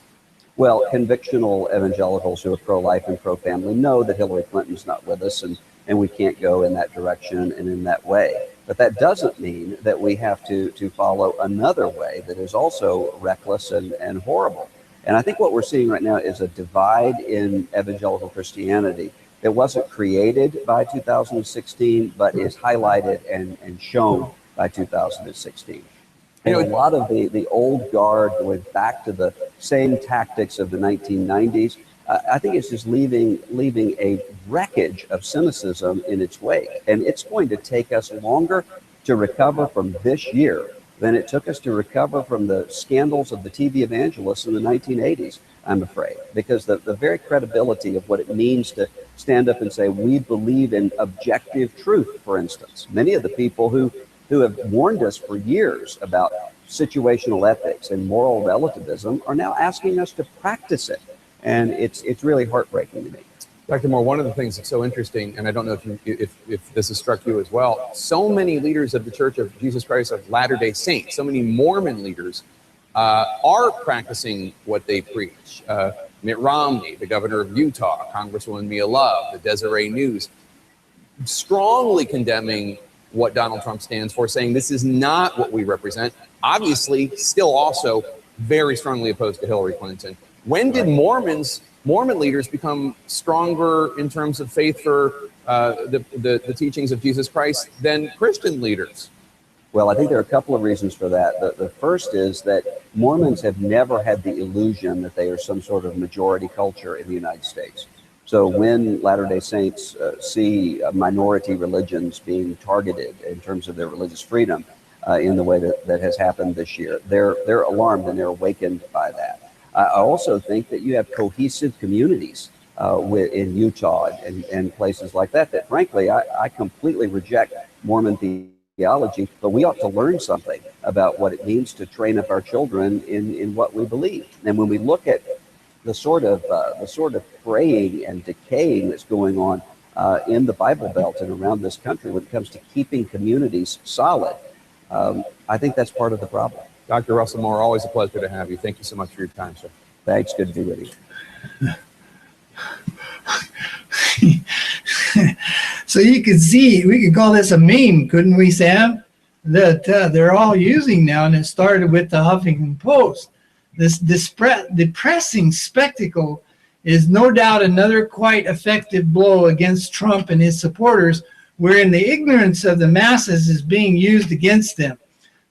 Well, convictional evangelicals who are pro-life and pro-family know that Hillary Clinton's not with us, and we can't go in that direction and in that way. But that doesn't mean that we have to follow another way that is also reckless and horrible. And I think what we're seeing right now is a divide in evangelical Christianity that wasn't created by 2016, but is highlighted and shown by 2016. And a lot of the old guard going back to the same tactics of the 1990s, I think it's just leaving a wreckage of cynicism in its wake. And it's going to take us longer to recover from this year than it took us to recover from the scandals of the TV evangelists in the 1980s, I'm afraid. Because the very credibility of what it means to stand up and say, we believe in objective truth, for instance. Many of the people who have warned us for years about situational ethics and moral relativism are now asking us to practice it. And it's really heartbreaking to me. Dr. Moore, one of the things that's so interesting, and I don't know if this has struck you as well, so many leaders of the Church of Jesus Christ of Latter-day Saints, so many Mormon leaders are practicing what they preach. Mitt Romney, the governor of Utah, Congresswoman Mia Love, the Deseret News, strongly condemning what Donald Trump stands for, saying this is not what we represent. Obviously, still also very strongly opposed to Hillary Clinton. When did Mormon leaders become stronger in terms of faith for the teachings of Jesus Christ than Christian leaders? Well, I think there are a couple of reasons for that. The first is that Mormons have never had the illusion that they are some sort of majority culture in the United States. So when Latter-day Saints see minority religions being targeted in terms of their religious freedom in the way that has happened this year, they're alarmed and they're awakened by that. I also think that you have cohesive communities in Utah and places like that, that frankly, I completely reject Mormon theology, but we ought to learn something about what it means to train up our children in what we believe. And when we look at the sort of fraying and decaying that's going on in the Bible Belt and around this country when it comes to keeping communities solid, I think that's part of the problem. Dr. Russell Moore, always a pleasure to have you. Thank you so much for your time, sir. Thanks. Good to be with you. So you can see, we could call this a meme, couldn't we, Sam? That they're all using now, and it started with the Huffington Post. This depressing spectacle is no doubt another quite effective blow against Trump and his supporters, wherein the ignorance of the masses is being used against them.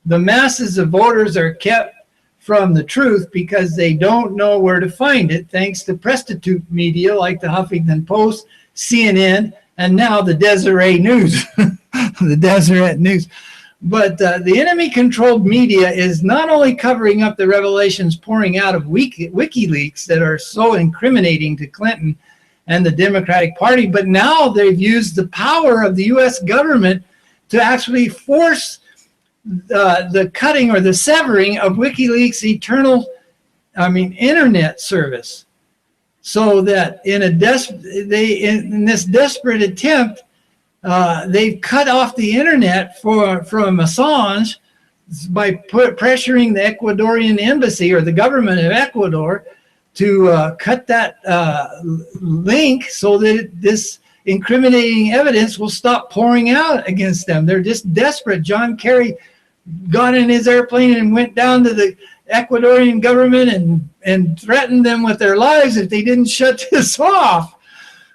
The masses of voters are kept from the truth because they don't know where to find it, thanks to prostitute media like the Huffington Post, CNN, and now the Deseret News. The Deseret News. But the enemy-controlled media is not only covering up the revelations pouring out of WikiLeaks that are so incriminating to Clinton and the Democratic Party, but now they've used the power of the U.S. government to actually force the cutting or the severing of WikiLeaks' internet service, so that in this desperate attempt, they've cut off the internet from Assange by pressuring the Ecuadorian embassy or the government of Ecuador to cut that link so that this incriminating evidence will stop pouring out against them. They're just desperate. John Kerry got in his airplane and went down to the Ecuadorian government and threatened them with their lives if they didn't shut this off.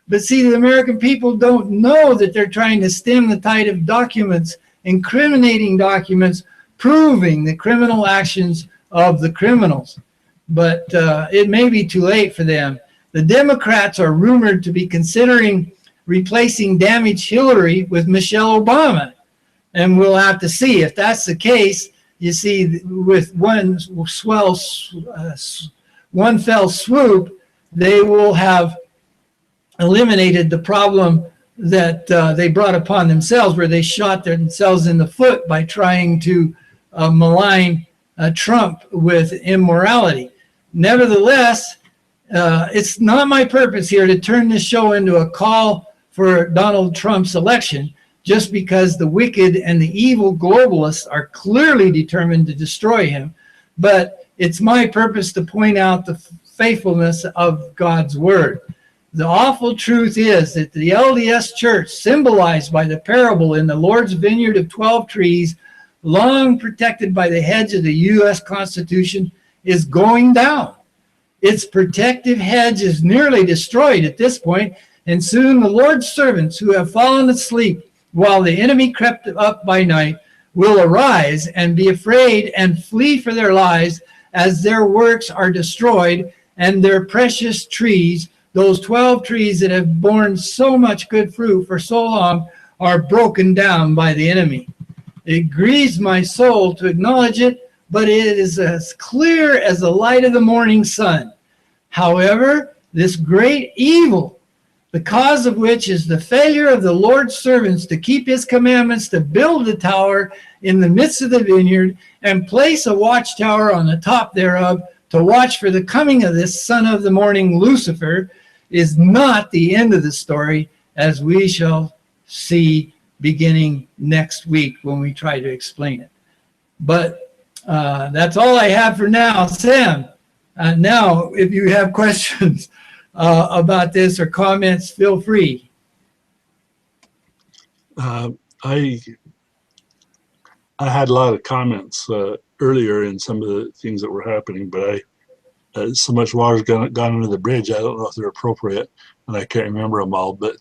But see, the American people don't know that they're trying to stem the tide of documents, incriminating documents, proving the criminal actions of the criminals. But it may be too late for them. The Democrats are rumored to be considering replacing damaged Hillary with Michelle Obama. And we'll have to see. If that's the case, you see, with one fell swoop, they will have eliminated the problem that they brought upon themselves, where they shot themselves in the foot by trying to malign Trump with immorality. Nevertheless, it's not my purpose here to turn this show into a call for Donald Trump's election, just because the wicked and the evil globalists are clearly determined to destroy him. But it's my purpose to point out the faithfulness of God's word. The awful truth is that the LDS church, symbolized by the parable in the Lord's vineyard of 12 trees, long protected by the hedge of the U.S. Constitution, is going down. Its protective hedge is nearly destroyed at this point, and soon the Lord's servants who have fallen asleep while the enemy crept up by night will arise and be afraid and flee for their lives as their works are destroyed and their precious trees, those 12 trees that have borne so much good fruit for so long, are broken down by the enemy. It grieves my soul to acknowledge it, but it is as clear as the light of the morning sun. However, this great evil, the cause of which is the failure of the Lord's servants to keep his commandments, to build a tower in the midst of the vineyard and place a watchtower on the top thereof to watch for the coming of this son of the morning, Lucifer, is not the end of the story, as we shall see beginning next week when we try to explain it. But that's all I have for now. Sam, now if you have questions about this or comments, feel free. I had a lot of comments earlier in some of the things that were happening, but so much water's gone under the bridge, I don't know if they're appropriate, and I can't remember them all. But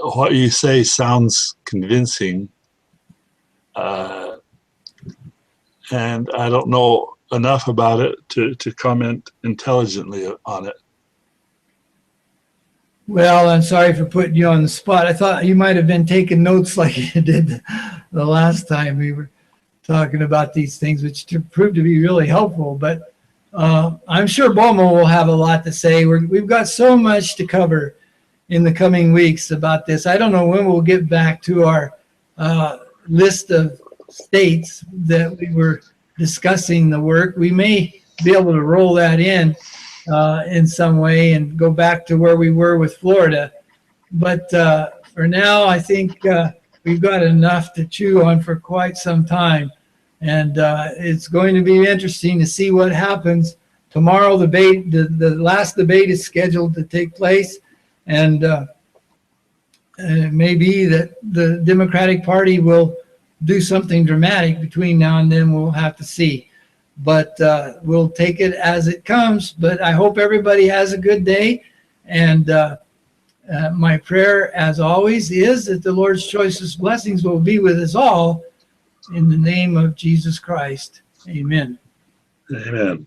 what you say sounds convincing, and I don't know enough about it to comment intelligently on it. Well, I'm sorry for putting you on the spot. I thought you might have been taking notes like you did the last time we were talking about these things, which proved to be really helpful. But I'm sure Bomo will have a lot to say. We've got so much to cover in the coming weeks about this. I don't know when we'll get back to our list of states that we were discussing the work. We may be able to roll that in some way and go back to where we were with Florida. But for now, I think we've got enough to chew on for quite some time. And it's going to be interesting to see what happens. Tomorrow, the last debate is scheduled to take place. And it may be that the Democratic Party will do something dramatic between now and then. We'll have to see. But we'll take it as it comes. But I hope everybody has a good day. And my prayer, as always, is that the Lord's choicest blessings will be with us all in the name of Jesus Christ. Amen. Amen.